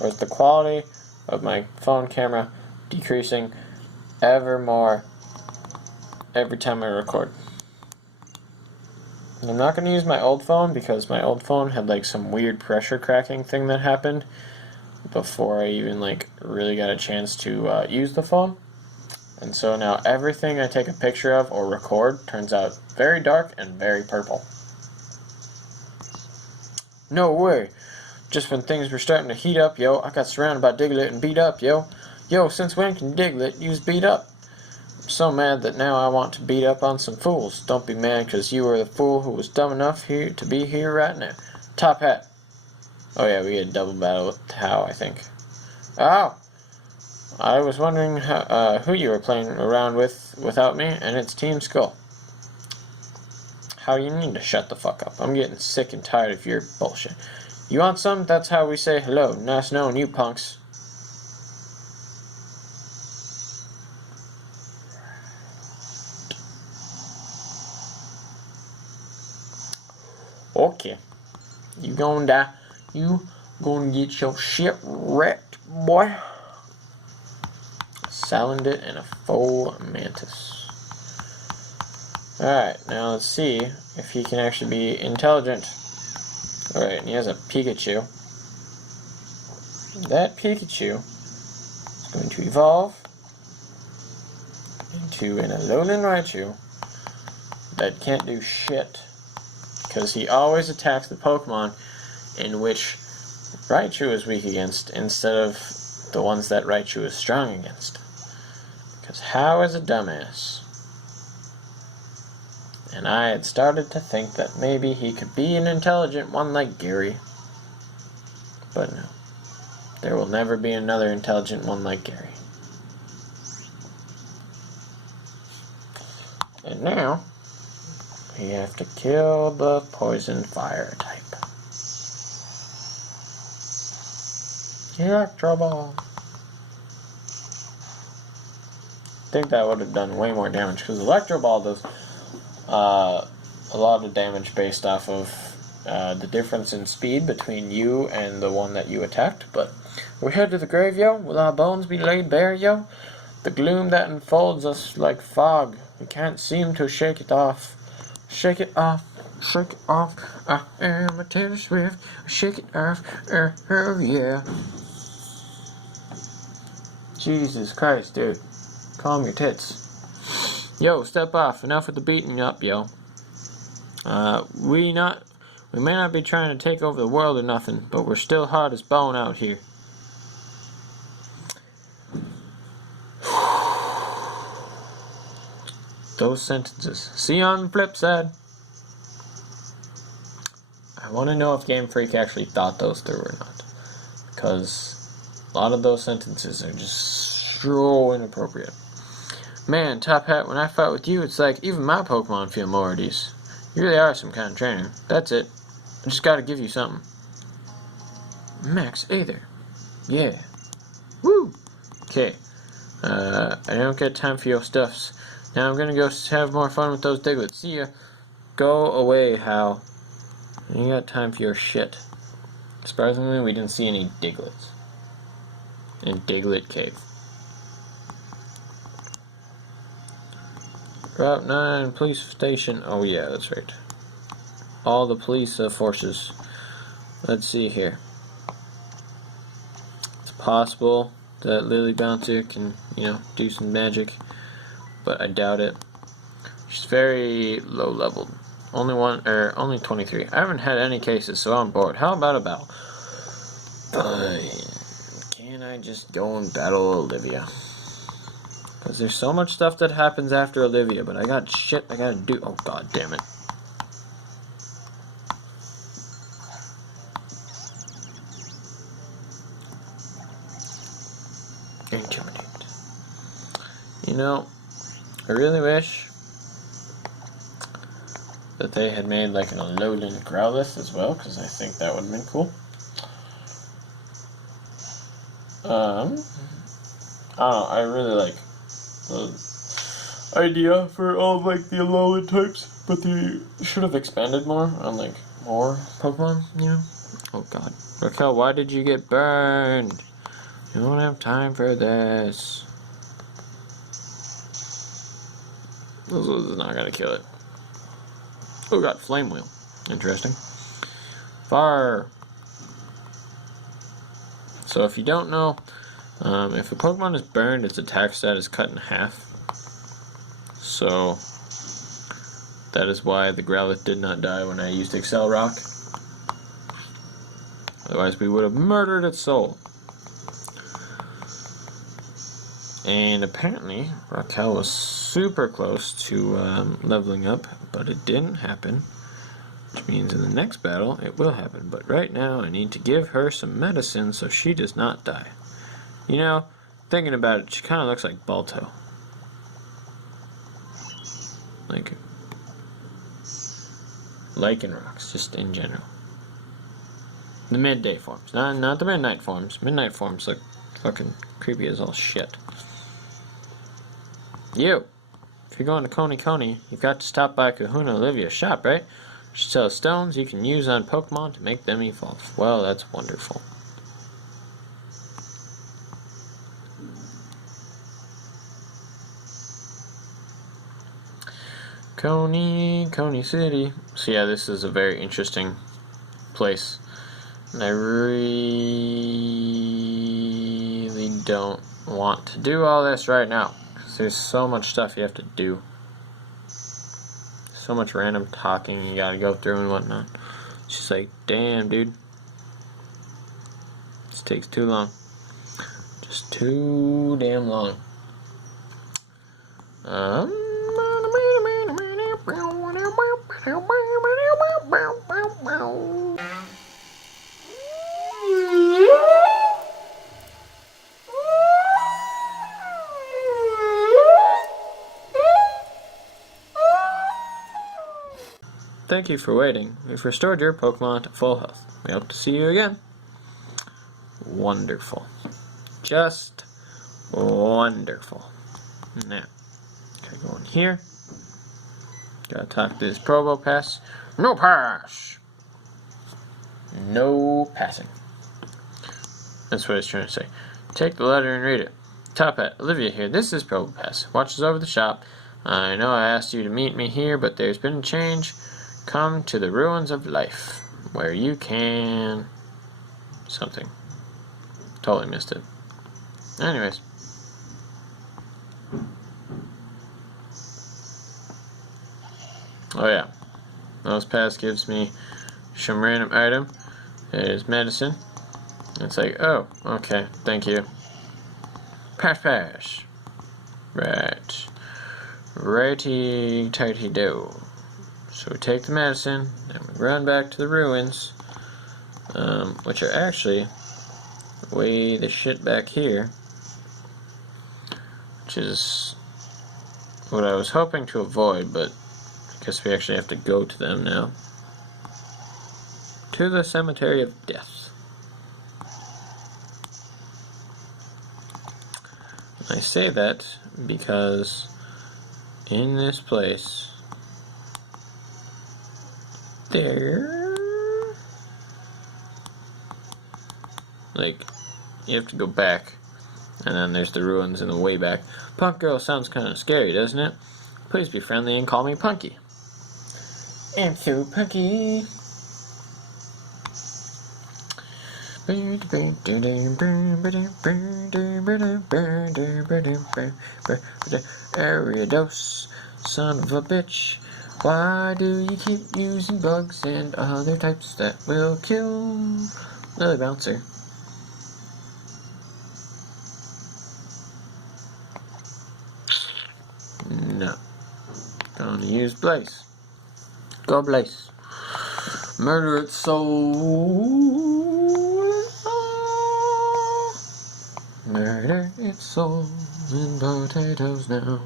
or is the quality of my phone camera decreasing ever more every time I record? And I'm not going to use my old phone because my old phone had like some weird pressure cracking thing that happened before I even like really got a chance to use the phone. And so now everything I take a picture of or record turns out very dark and very purple. No way! Just when things were starting to heat up, yo, I got surrounded by Diglett and beat up, yo. Yo, since when can Diglett use beat up? I'm so mad that now I want to beat up on some fools. Don't be mad because you were the fool who was dumb enough here to be here right now. Top Hat. Oh yeah, we had a double battle with Tao, I think. Ow! I was wondering who you were playing around with without me, and it's Team Skull. How you need to shut the fuck up. I'm getting sick and tired of your bullshit. You want some? That's how we say hello. Nice knowing you, punks. Okay. You gonna die. You gonna get your shit wrecked, boy. Salandit and a full mantis. Alright, now let's see if he can actually be intelligent. Alright, and he has a Pikachu. That Pikachu is going to evolve into an Alolan Raichu that can't do shit because he always attacks the Pokemon in which Raichu is weak against instead of the ones that Raichu is strong against. Because how is a dumbass? and I had started to think that maybe he could be an intelligent one like Gary. But no, there will never be another intelligent one like Gary. And now, we have to kill the poison fire type. Electro Ball. I think that would have done way more damage, because Electro Ball does a lot of damage based off of the difference in speed between you and the one that you attacked. But we head to the grave, yo. Will our bones be laid bare, yo? The gloom that enfolds us like fog. We can't seem to shake it off. Shake it off. Shake it off. I am a Taylor Swift. Shake it off. Yeah. Jesus Christ, dude. Calm your tits. Yo, step off. Enough with the beating up, yo. We may not be trying to take over the world or nothing, but we're still hard as bone out here. Those sentences. See you on the flip side. I want to know if Game Freak actually thought those through or not, because a lot of those sentences are just so inappropriate. Man, Top Hat, when I fight with you, it's like even my Pokemon feel more at ease. You really are some kind of trainer. That's it. I just gotta give you something. Max Aether. Yeah. Woo! Okay. I don't get time for your stuffs. Now I'm gonna go have more fun with those Diglets. See ya. Go away, Hal. I ain't got time for your shit. Surprisingly, we didn't see any Diglets in Diglett Cave. Route 9, police station. Oh yeah, that's right. All the police forces. Let's see here. It's possible that Lily Bouncer can, do some magic, but I doubt it. She's very low leveled. Only 23. I haven't had any cases, so I'm bored. How about a battle? Fine. Can I just go and battle Olivia? Because there's so much stuff that happens after Olivia, but I got shit I gotta do. Oh, god damn it. Intimidate. I really wish that they had made like an Alolan Growlithe as well, because I think that would have been cool. I don't know, I really like the idea for all like the Alolan types, but they should have expanded more on like more Pokemon, Oh god. Raquel, why did you get burned? You don't have time for this. This is not gonna kill it. Oh god, Flame Wheel. Interesting. Fire. So if you don't know, if a Pokemon is burned, its attack stat is cut in half. So that is why the Growlithe did not die when I used Excel Rock. Otherwise we would have murdered its soul. And apparently Raquel was super close to leveling up, but it didn't happen. Which means in the next battle it will happen. But right now I need to give her some medicine so she does not die. Thinking about it, she kind of looks like Balto. Like Lycanrocs, just in general. The midday forms, not the midnight forms. Midnight forms look fucking creepy as all shit. You! If you're going to Coney, you've got to stop by Kahuna Olivia's shop, right? She sells stones you can use on Pokemon to make them evolve. Well, that's wonderful. Coney City. So yeah, this is a very interesting place. And I really don't want to do all this right now. Because there's so much stuff you have to do. So much random talking you gotta go through and whatnot. It's just like, damn, dude. This takes too long. Just too damn long. thank you for waiting. We've restored your Pokemon to full health. We hope to see you again. Wonderful. Just wonderful. Now, gotta go in here. Gotta talk to this Probopass. No pass! No passing. That's what I was trying to say. Take the letter and read it. Top Hat, Olivia here. This is Probopass. Watches over the shop. I know I asked you to meet me here, but there's been a change. Come to the ruins of life, where you can... something. Totally missed it. Anyways. Oh yeah. Those pass gives me some random item. There's medicine. It's like, oh, okay, thank you. Pass. Right. Righty tighty do. So we take the medicine, and we run back to the ruins, which are actually way the shit back here, which is what I was hoping to avoid, but I guess we actually have to go to them now. To the Cemetery of Death. I say that because in this place there, like, you have to go back, and then there's the ruins in the way back. Punk Girl sounds kind of scary, doesn't it? Please be friendly and call me Punky. I'm so punky. Ariados, son of a bitch. Why do you keep using bugs and other types that will kill Lily Bouncer? No. Gonna use Blaze. Go Blaze. Murder its soul. Murder its soul in potatoes now.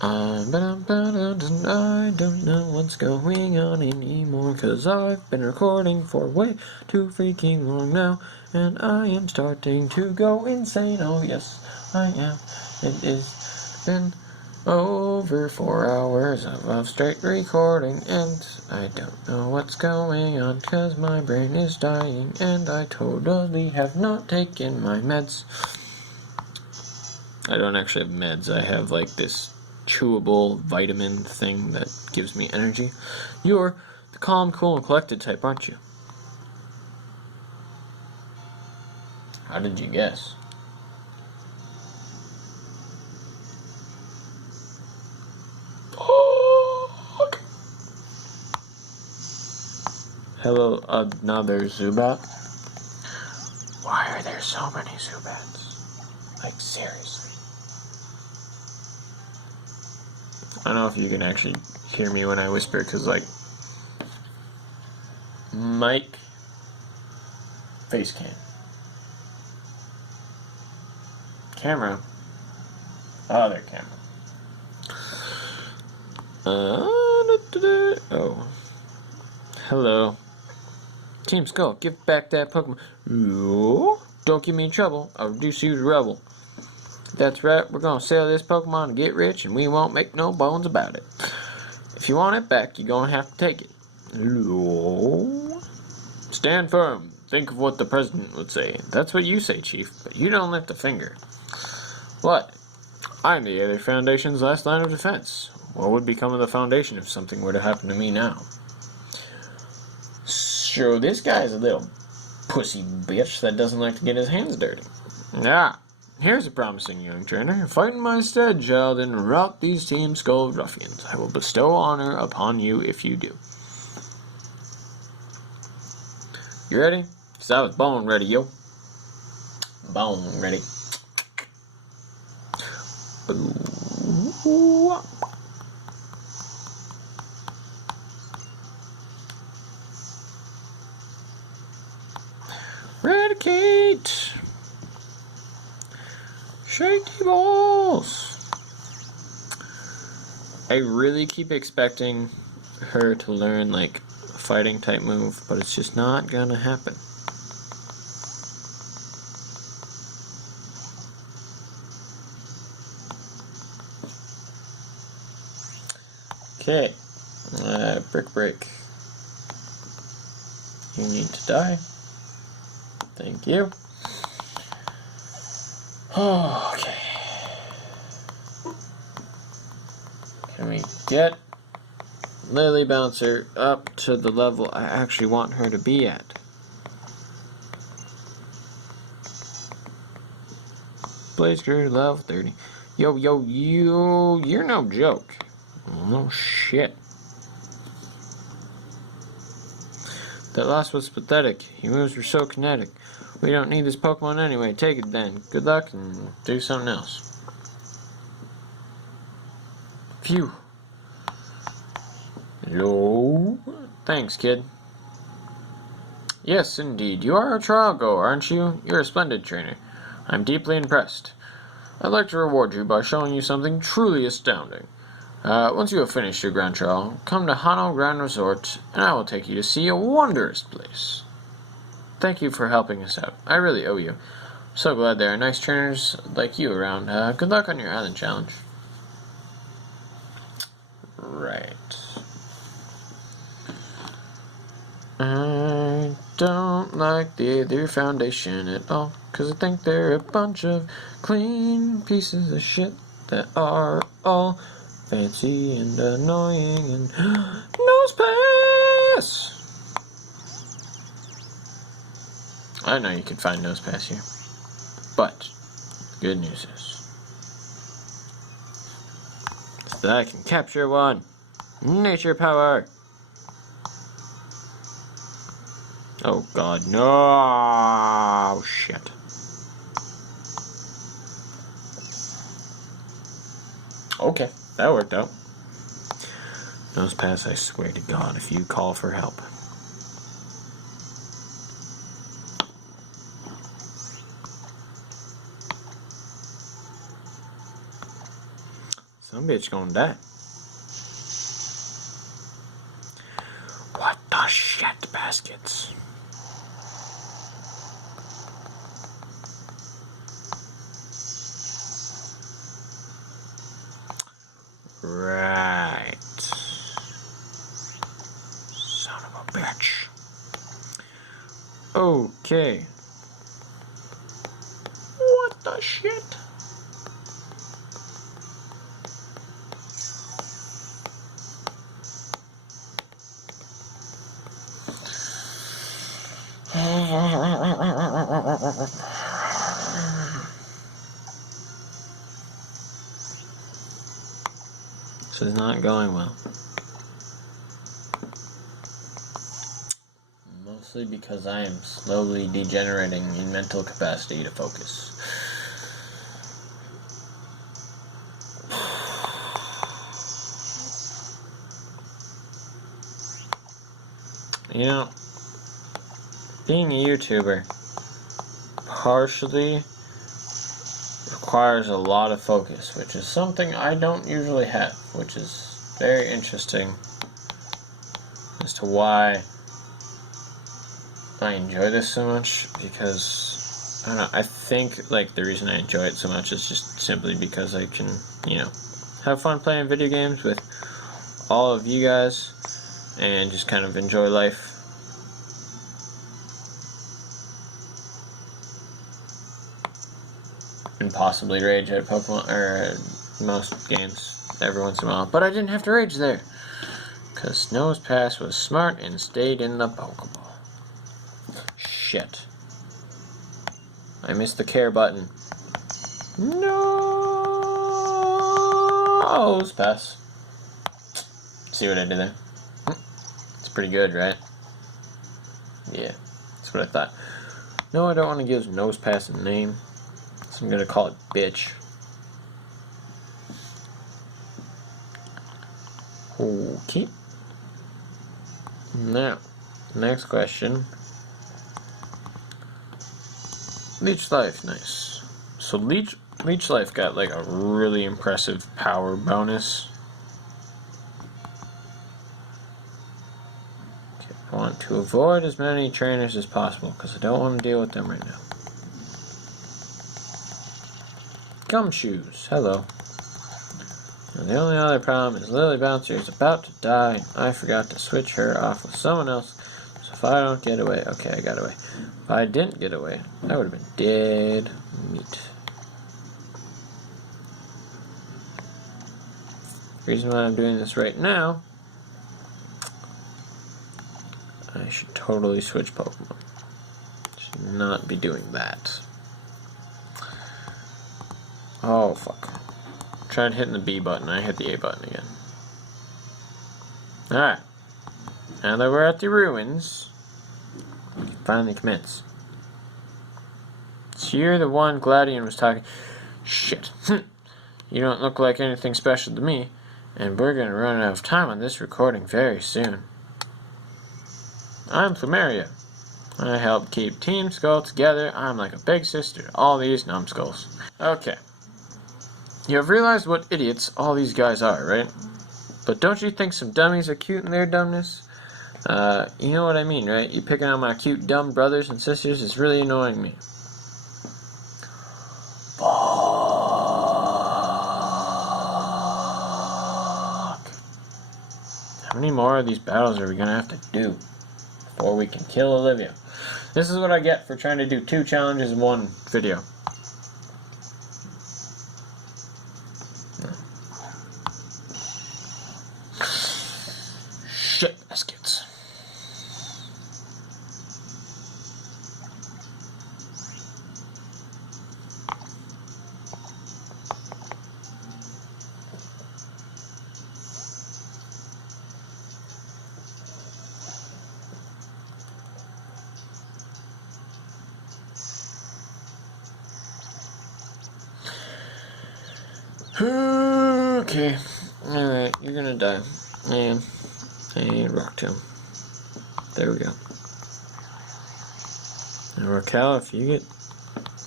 I don't know what's going on anymore, 'cause I've been recording for way too freaking long now, and I am starting to go insane. Oh yes, I am. It is been over 4 hours of straight recording, and I don't know what's going on, 'cause my brain is dying, and I totally have not taken my meds. I don't actually have meds. I have like this chewable vitamin thing that gives me energy. You're the calm, cool, and collected type, aren't you? How did you guess? Hello, another Zubat? Why are there so many Zubats? Like, seriously. I don't know if you can actually hear me when I whisper, because, like, mic, face cam, camera, other camera. Oh. Hello. Team Skull, give back that Pokemon. No. Don't get me in trouble. I'll reduce you to rubble. That's right, we're gonna sell this Pokemon and get rich, and we won't make no bones about it. If you want it back, you're gonna have to take it. No. Stand firm. Think of what the president would say. That's what you say, Chief, but you don't lift a finger. What? I'm the other Foundation's last line of defense. What would become of the Foundation if something were to happen to me now? So this guy's a little pussy bitch that doesn't like to get his hands dirty. Ah, here's a promising young trainer. Fight in my stead, child, and rout these Team Skull ruffians. I will bestow honor upon you if you do. You ready? 'Cause I was born ready, yo. Born ready. Ooh. Eradicate! Shaky balls! I really keep expecting her to learn like a fighting type move, but it's just not gonna happen. Okay, Brick Break. You need to die. Thank you. Okay. Can we get Lily Bouncer up to the level I actually want her to be at? Blaze Crew, level 30. Yo, you're no joke. No shit. That last was pathetic. Your moves were so kinetic. We don't need this Pokemon anyway. Take it then. Good luck and do something else. Phew. Hello? Thanks, kid. Yes, indeed. You are a trial goer, aren't you? You're a splendid trainer. I'm deeply impressed. I'd like to reward you by showing you something truly astounding. Once you have finished your ground trial, come to Hano Grand Resort, and I will take you to see a wondrous place. Thank you for helping us out. I really owe you. So glad there are nice trainers like you around. Good luck on your island challenge. Right. I don't like the other foundation at all, 'cause I think they're a bunch of clean pieces of shit that are all fancy and annoying and nose pass! I know you can find nose pass here, but good news is that I can capture one. Nature power! Oh god, no! Shit. Okay, that worked out. Nose pass, I swear to god, if you call for help. Some bitch gonna die. What the shit, baskets? Right. Son of a bitch. Okay. What the shit? This is not going well. Mostly because I am slowly degenerating in mental capacity to focus. You know, being a YouTuber partially requires a lot of focus, which is something I don't usually have, which is very interesting as to why I enjoy this so much, because I don't know, I think like the reason I enjoy it so much is just simply because I can, you know, have fun playing video games with all of you guys and just kind of enjoy life. And possibly rage at Pokemon, or most games, every once in a while. But I didn't have to rage there, because Nose Pass was smart and stayed in the Pokeball. Shit. I missed the care button. Nose Pass. See what I did there? It's pretty good, right? Yeah, that's what I thought. No, I don't want to give Nose Pass a name. So I'm gonna call it bitch. Okay. Now, next question. Leech Life, nice. So Leech Life got like a really impressive power bonus. want to avoid as many trainers as possible because I don't want to deal with them right now. Gumshoes, hello. And the only other problem is Lily Bouncer is about to die, and I forgot to switch her off with someone else. So if I don't get away, okay, I got away. If I didn't get away, I would have been dead meat. The reason why I'm doing this right now, I should totally switch Pokemon. Should not be doing that. Oh, fuck. Tried hitting the B button, I hit the A button again. Alright. Now that we're at the ruins, we can finally commence. So you're the one Gladian was talking. Shit. You don't look like anything special to me, and we're gonna run out of time on this recording very soon. I'm Plumeria. I help keep Team Skull together. I'm like a big sister to all these numbskulls. Okay. You have realized what idiots all these guys are, right? But don't you think some dummies are cute in their dumbness? You know what I mean, right? You picking on my cute dumb brothers and sisters is really annoying me. Fuck. How many more of these battles are we gonna have to do before we can kill Olivia? This is what I get for trying to do 2 challenges in 1 video. Shit baskets. Okay. Alright, you're gonna die. And Rock Tomb. There we go. And Raquel, if you get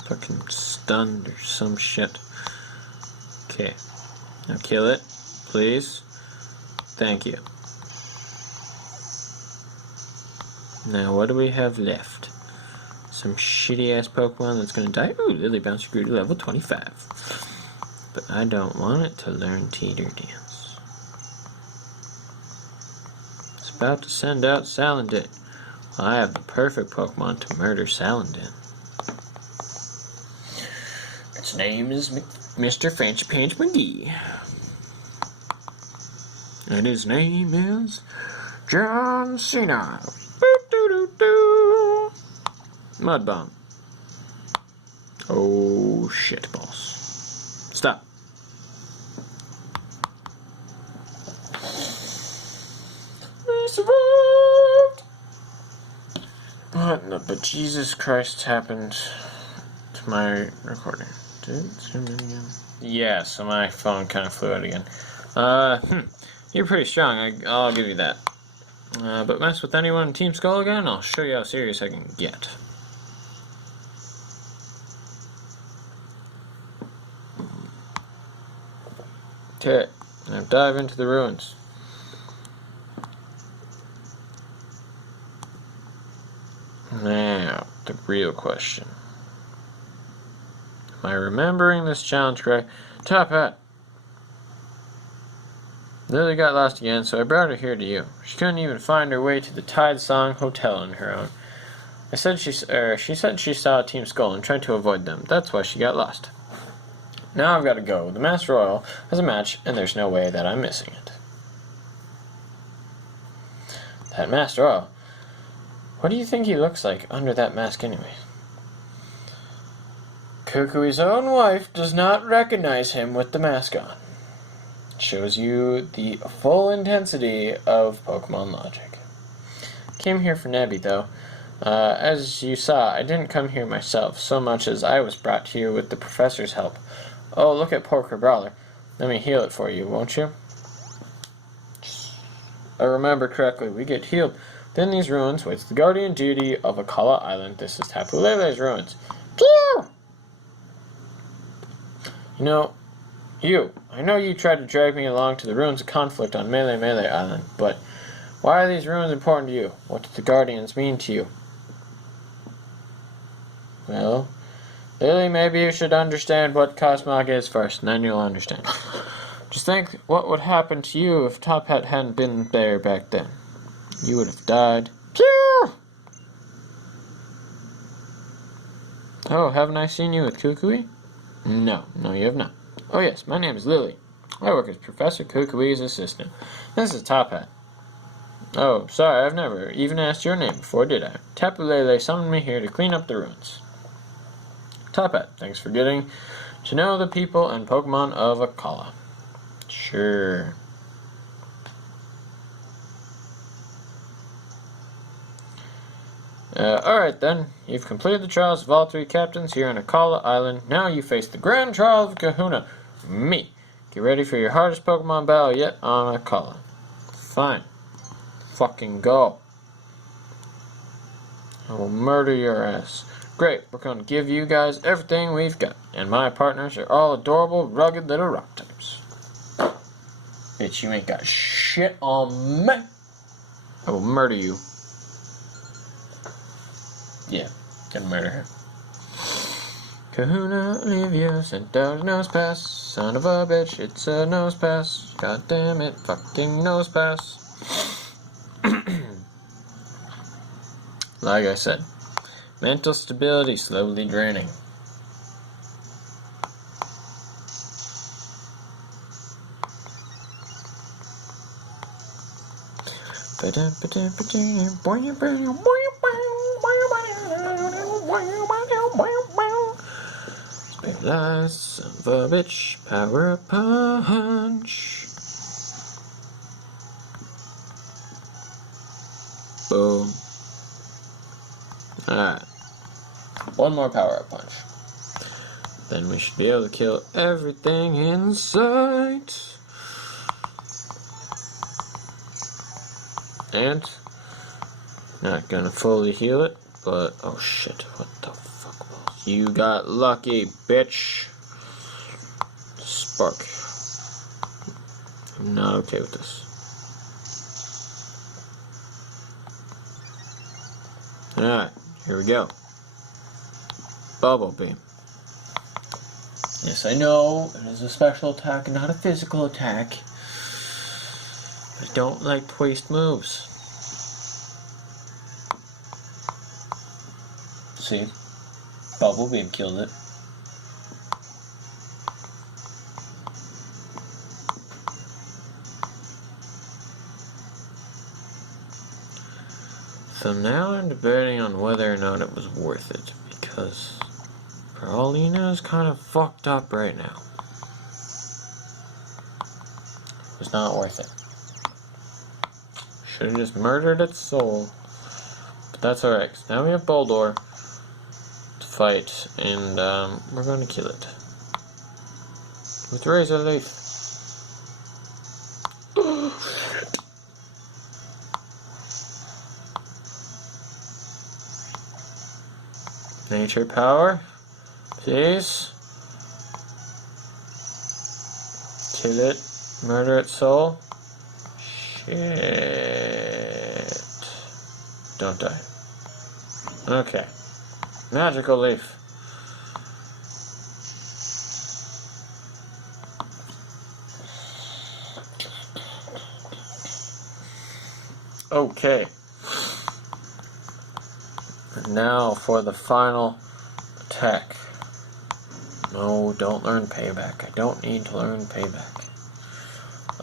fucking stunned or some shit. Okay. Now kill it, please. Thank you. Now what do we have left? Some shitty ass Pokemon that's gonna die. Ooh, Lily Bouncer grew to level 25. But I don't want it to learn Teeter Dance. It's about to send out Salandit. Well, I have the perfect Pokemon to murder Salandit. Its name is Mr. Fancy Pants McGee. And his name is John Cena. Mud Bomb. Oh shit balls. Stop. We survived. But Jesus Christ happened to my recording. Did it zoom in again? Yeah, so my phone kind of flew out again. You're pretty strong, I'll give you that. But mess with anyone in Team Skull again, I'll show you how serious I can get. Okay, now dive into the ruins. Now, the real question. Am I remembering this challenge correct? Top Hat. Lily got lost again, so I brought her here to you. She couldn't even find her way to the Tide Song Hotel on her own. She said she saw Team Skull and tried to avoid them. That's why she got lost. Now I've got to go. The Master Royal has a match, and there's no way that I'm missing it. That Master Royal. What do you think he looks like under that mask anyway? Kukui's own wife does not recognize him with the mask on. It shows you the full intensity of Pokemon logic. Came here for Nebby, though. As you saw, I didn't come here myself, so much as I was brought here with the professor's help. Oh, look at poor Brawler. Let me heal it for you, won't you? I remember correctly, we get healed. Then these ruins waits the guardian deity of Akala Island. This is Tapu Lele's ruins. Pew! I know you tried to drag me along to the ruins of conflict on Melee Island, but Why are these ruins important to you? What do the Guardians mean to you? Well, Lily, maybe you should understand what Cosmog is first, and then you'll understand. Just think what would happen to you if Top Hat hadn't been there back then. You would have died. Pew! Oh, haven't I seen you with Kukui? No, you have not. Oh yes, my name is Lily. I work as Professor Kukui's assistant. This is Top Hat. Oh, sorry, I've never even asked your name before, did I? Tapu Lele summoned me here to clean up the ruins. Top Hat, thanks for getting to know the people and Pokemon of Akala. Sure. Alright then, you've completed the trials of all 3 captains here on Akala Island. Now you face the grand trial of Kahuna, me. Get ready for your hardest Pokemon battle yet on Akala. Fine. Fucking go. I will murder your ass. Great, we're gonna give you guys everything we've got. And my partners are all adorable, rugged little rock types. Bitch, you ain't got shit on me. I will murder you. Yeah, gonna murder her. Kahuna, Olivia, sent out a nose pass. Son of a bitch, it's a nose pass. God damn it, fucking nose pass. Like I said, mental stability slowly draining. Spiralize, son of a bitch, power punch. Boom. Alright. One more power-up punch. Then we should be able to kill everything in sight. And not gonna fully heal it, but oh shit, what the fuck was? You got lucky, bitch. Spark. I'm not okay with this. Alright, here we go. Bubble Beam. Yes, I know, it is a special attack and not a physical attack. I don't like to waste moves. See? Bubble Beam killed it. So now I'm debating on whether or not it was worth it, because Pralina is kind of fucked up right now. It was not worth it. Should have just murdered its soul. But that's alright, because now we have Boldore to fight, and we're going to kill it. With Razor Leaf. Nature power, please. Kill it, murder its soul. Shit. Don't die. Okay. Magical Leaf. Okay. And now for the final attack. No, don't learn payback. I don't need to learn payback.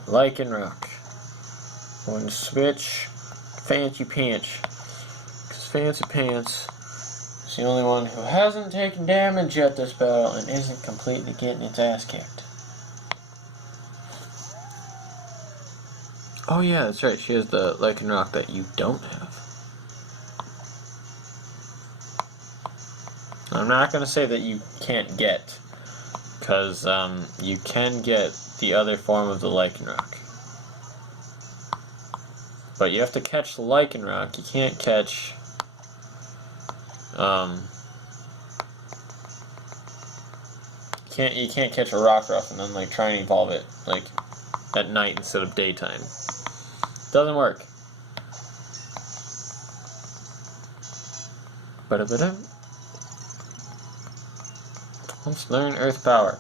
Lycanroc. Going to switch Fancy Pants. Because Fancy Pants is the only one who hasn't taken damage yet this battle and isn't completely getting its ass kicked. Oh yeah, that's right. She has the Lycanroc that you don't have. I'm not going to say that you can't get, because you can get the other form of the Lycanroc. But you have to catch the Lycanroc. You can't catch you can't catch a Rockruff and then like try and evolve it like at night instead of daytime. Doesn't work. Ba-da-ba-da. Let's learn Earth Power.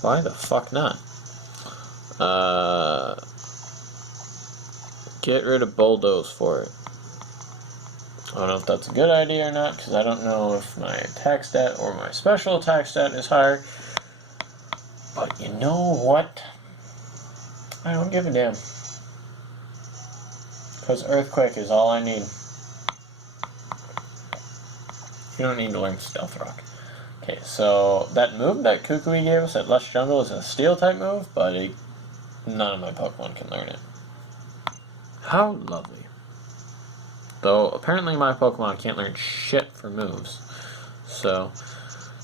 Why the fuck not? Get rid of Bulldoze for it. I don't know if that's a good idea or not, because I don't know if my attack stat or my special attack stat is higher. But you know what? I don't give a damn. Because Earthquake is all I need. You don't need to learn Stealth Rock. Okay, so that move that Kukui gave us at Lush Jungle is a Steel type move, but none of my Pokemon can learn it. How lovely. Though, apparently my Pokemon can't learn shit for moves. So,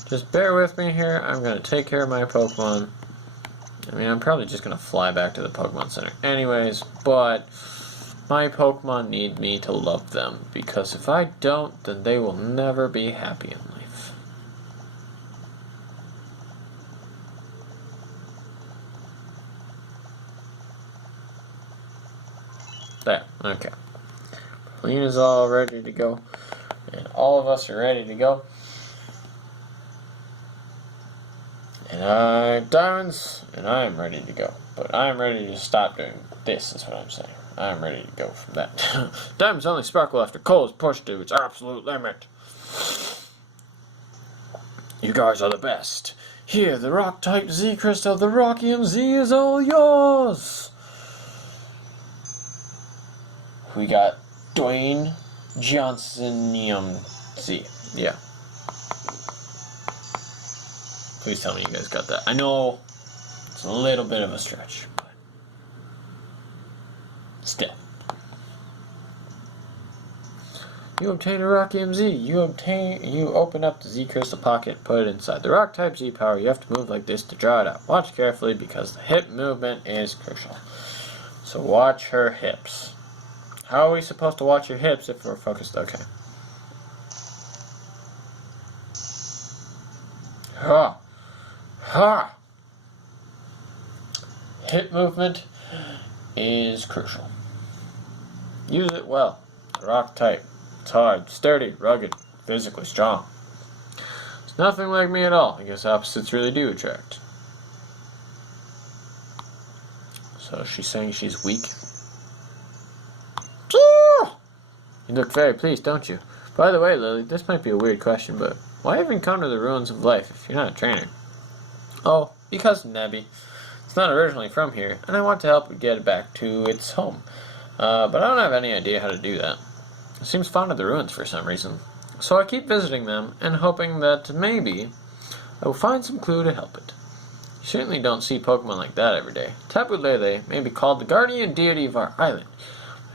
just bear with me here. I'm going to take care of my Pokemon. I mean, I'm probably just going to fly back to the Pokemon Center anyways, but my Pokemon need me to love them, because if I don't, then they will never be happy in life. There, okay. Lena's all ready to go, and all of us are ready to go. And Diamonds, and I am ready to go. But I am ready to stop doing this, is what I'm saying. I am ready to go from that. Diamonds only sparkle after coal is pushed to its absolute limit. You guys are the best. Here, the rock-type Z crystal, the Rockium Z is all yours. We got Dwayne Johnsonium Z. Yeah. Please tell me you guys got that. I know it's a little bit of a stretch, but still. You obtain a Rockium Z. You open up the Z crystal pocket, put it inside the rock type Z power. You have to move like this to draw it out. Watch carefully because the hip movement is crucial. So watch her hips. How are we supposed to watch your hips if we're focused? Okay. Ha! Ha! Hip movement is crucial. Use it well. Rock type. It's hard, sturdy, rugged, physically strong. It's nothing like me at all. I guess opposites really do attract. So she's saying she's weak. You look very pleased, don't you? By the way, Lily, this might be a weird question, but why even come to the Ruins of Life if you're not a trainer? Oh, because Nebby. It's not originally from here, and I want to help it get it back to its home. But I don't have any idea how to do that. It seems fond of the ruins for some reason. So I keep visiting them, and hoping that maybe I will find some clue to help it. You certainly don't see Pokemon like that every day. Tapu Lele may be called the guardian deity of our island.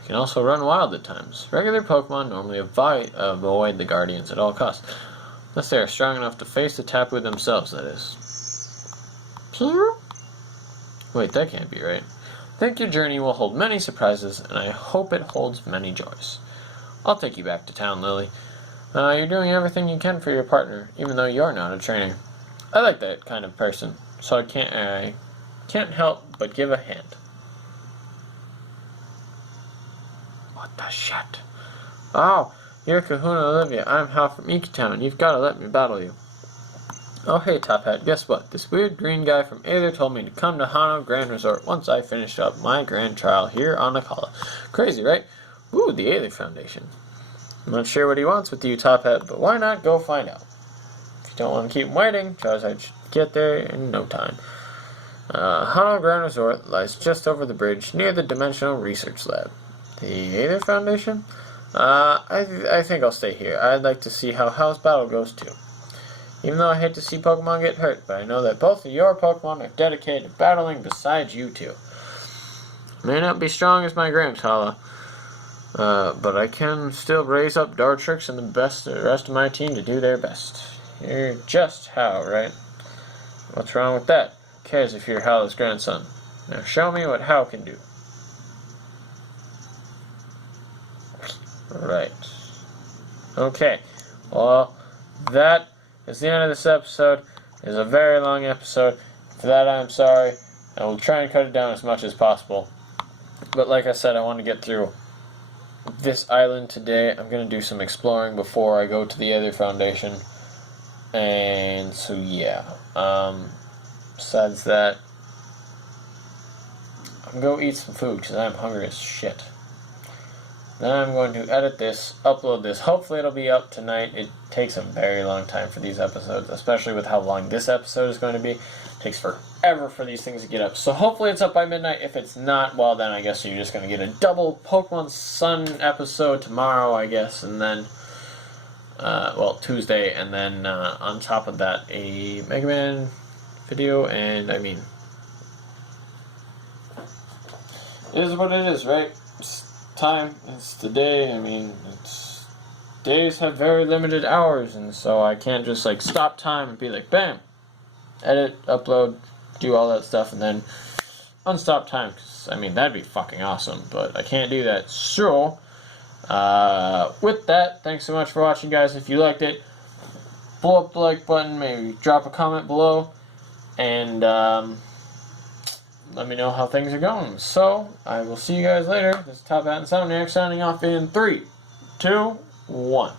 Can also run wild at times. Regular Pokemon normally avoid the Guardians at all costs. Unless they are strong enough to face the Tapu themselves, that is. Wait, that can't be right. I think your journey will hold many surprises, and I hope it holds many joys. I'll take you back to town, Lily. You're doing everything you can for your partner, even though you're not a trainer. I like that kind of person, so I can't help but give a hand. What the shit? Oh, you're Kahuna Olivia. I'm Hal from Ikitown. You've got to let me battle you. Oh, hey, Top Hat. Guess what? This weird green guy from Aether told me to come to Hano Grand Resort once I finished up my grand trial here on Akala. Crazy, right? Ooh, the Aether Foundation. I'm not sure what he wants with you, Top Hat, but why not go find out? If you don't want to keep him waiting, Charizard should get there in no time. Hano Grand Resort lies just over the bridge near the Dimensional Research Lab. The Aether Foundation? I think I'll stay here. I'd like to see how Hal's battle goes too. Even though I hate to see Pokemon get hurt, but I know that both of your Pokemon are dedicated to battling besides you two. May not be strong as my Gramps, Hala, but I can still raise up Dartrix and the rest of my team to do their best. You're just Hal, right? What's wrong with that? Who cares if you're Hal's grandson? Now show me what Hal can do. Right. Okay. Well, that is the end of this episode. It is a very long episode. For that, I'm sorry. I will try and cut it down as much as possible. But like I said, I want to get through this island today. I'm going to do some exploring before I go to the other foundation. And so, yeah. Besides that, I'm going to go eat some food because I'm hungry as shit. Then I'm going to edit this, upload this. Hopefully it'll be up tonight. It takes a very long time for these episodes, especially with how long this episode is going to be. It takes forever for these things to get up. So hopefully it's up by midnight. If it's not, well then I guess you're just going to get a double Pokemon Sun episode tomorrow, I guess. And then, Tuesday. And then on top of that, a Mega Man video. And I mean, it is what it is, right? Time, it's the day. I mean, days have very limited hours, and so I can't just like stop time and be like, bam, edit, upload, do all that stuff, and then unstop time. Cause I mean, that'd be fucking awesome, but I can't do that. So, with that, thanks so much for watching, guys. If you liked it, blow up the like button, maybe drop a comment below, and let me know how things are going. So, I will see you guys later. This is Top Hat and Soundnack signing off in 3, 2, 1.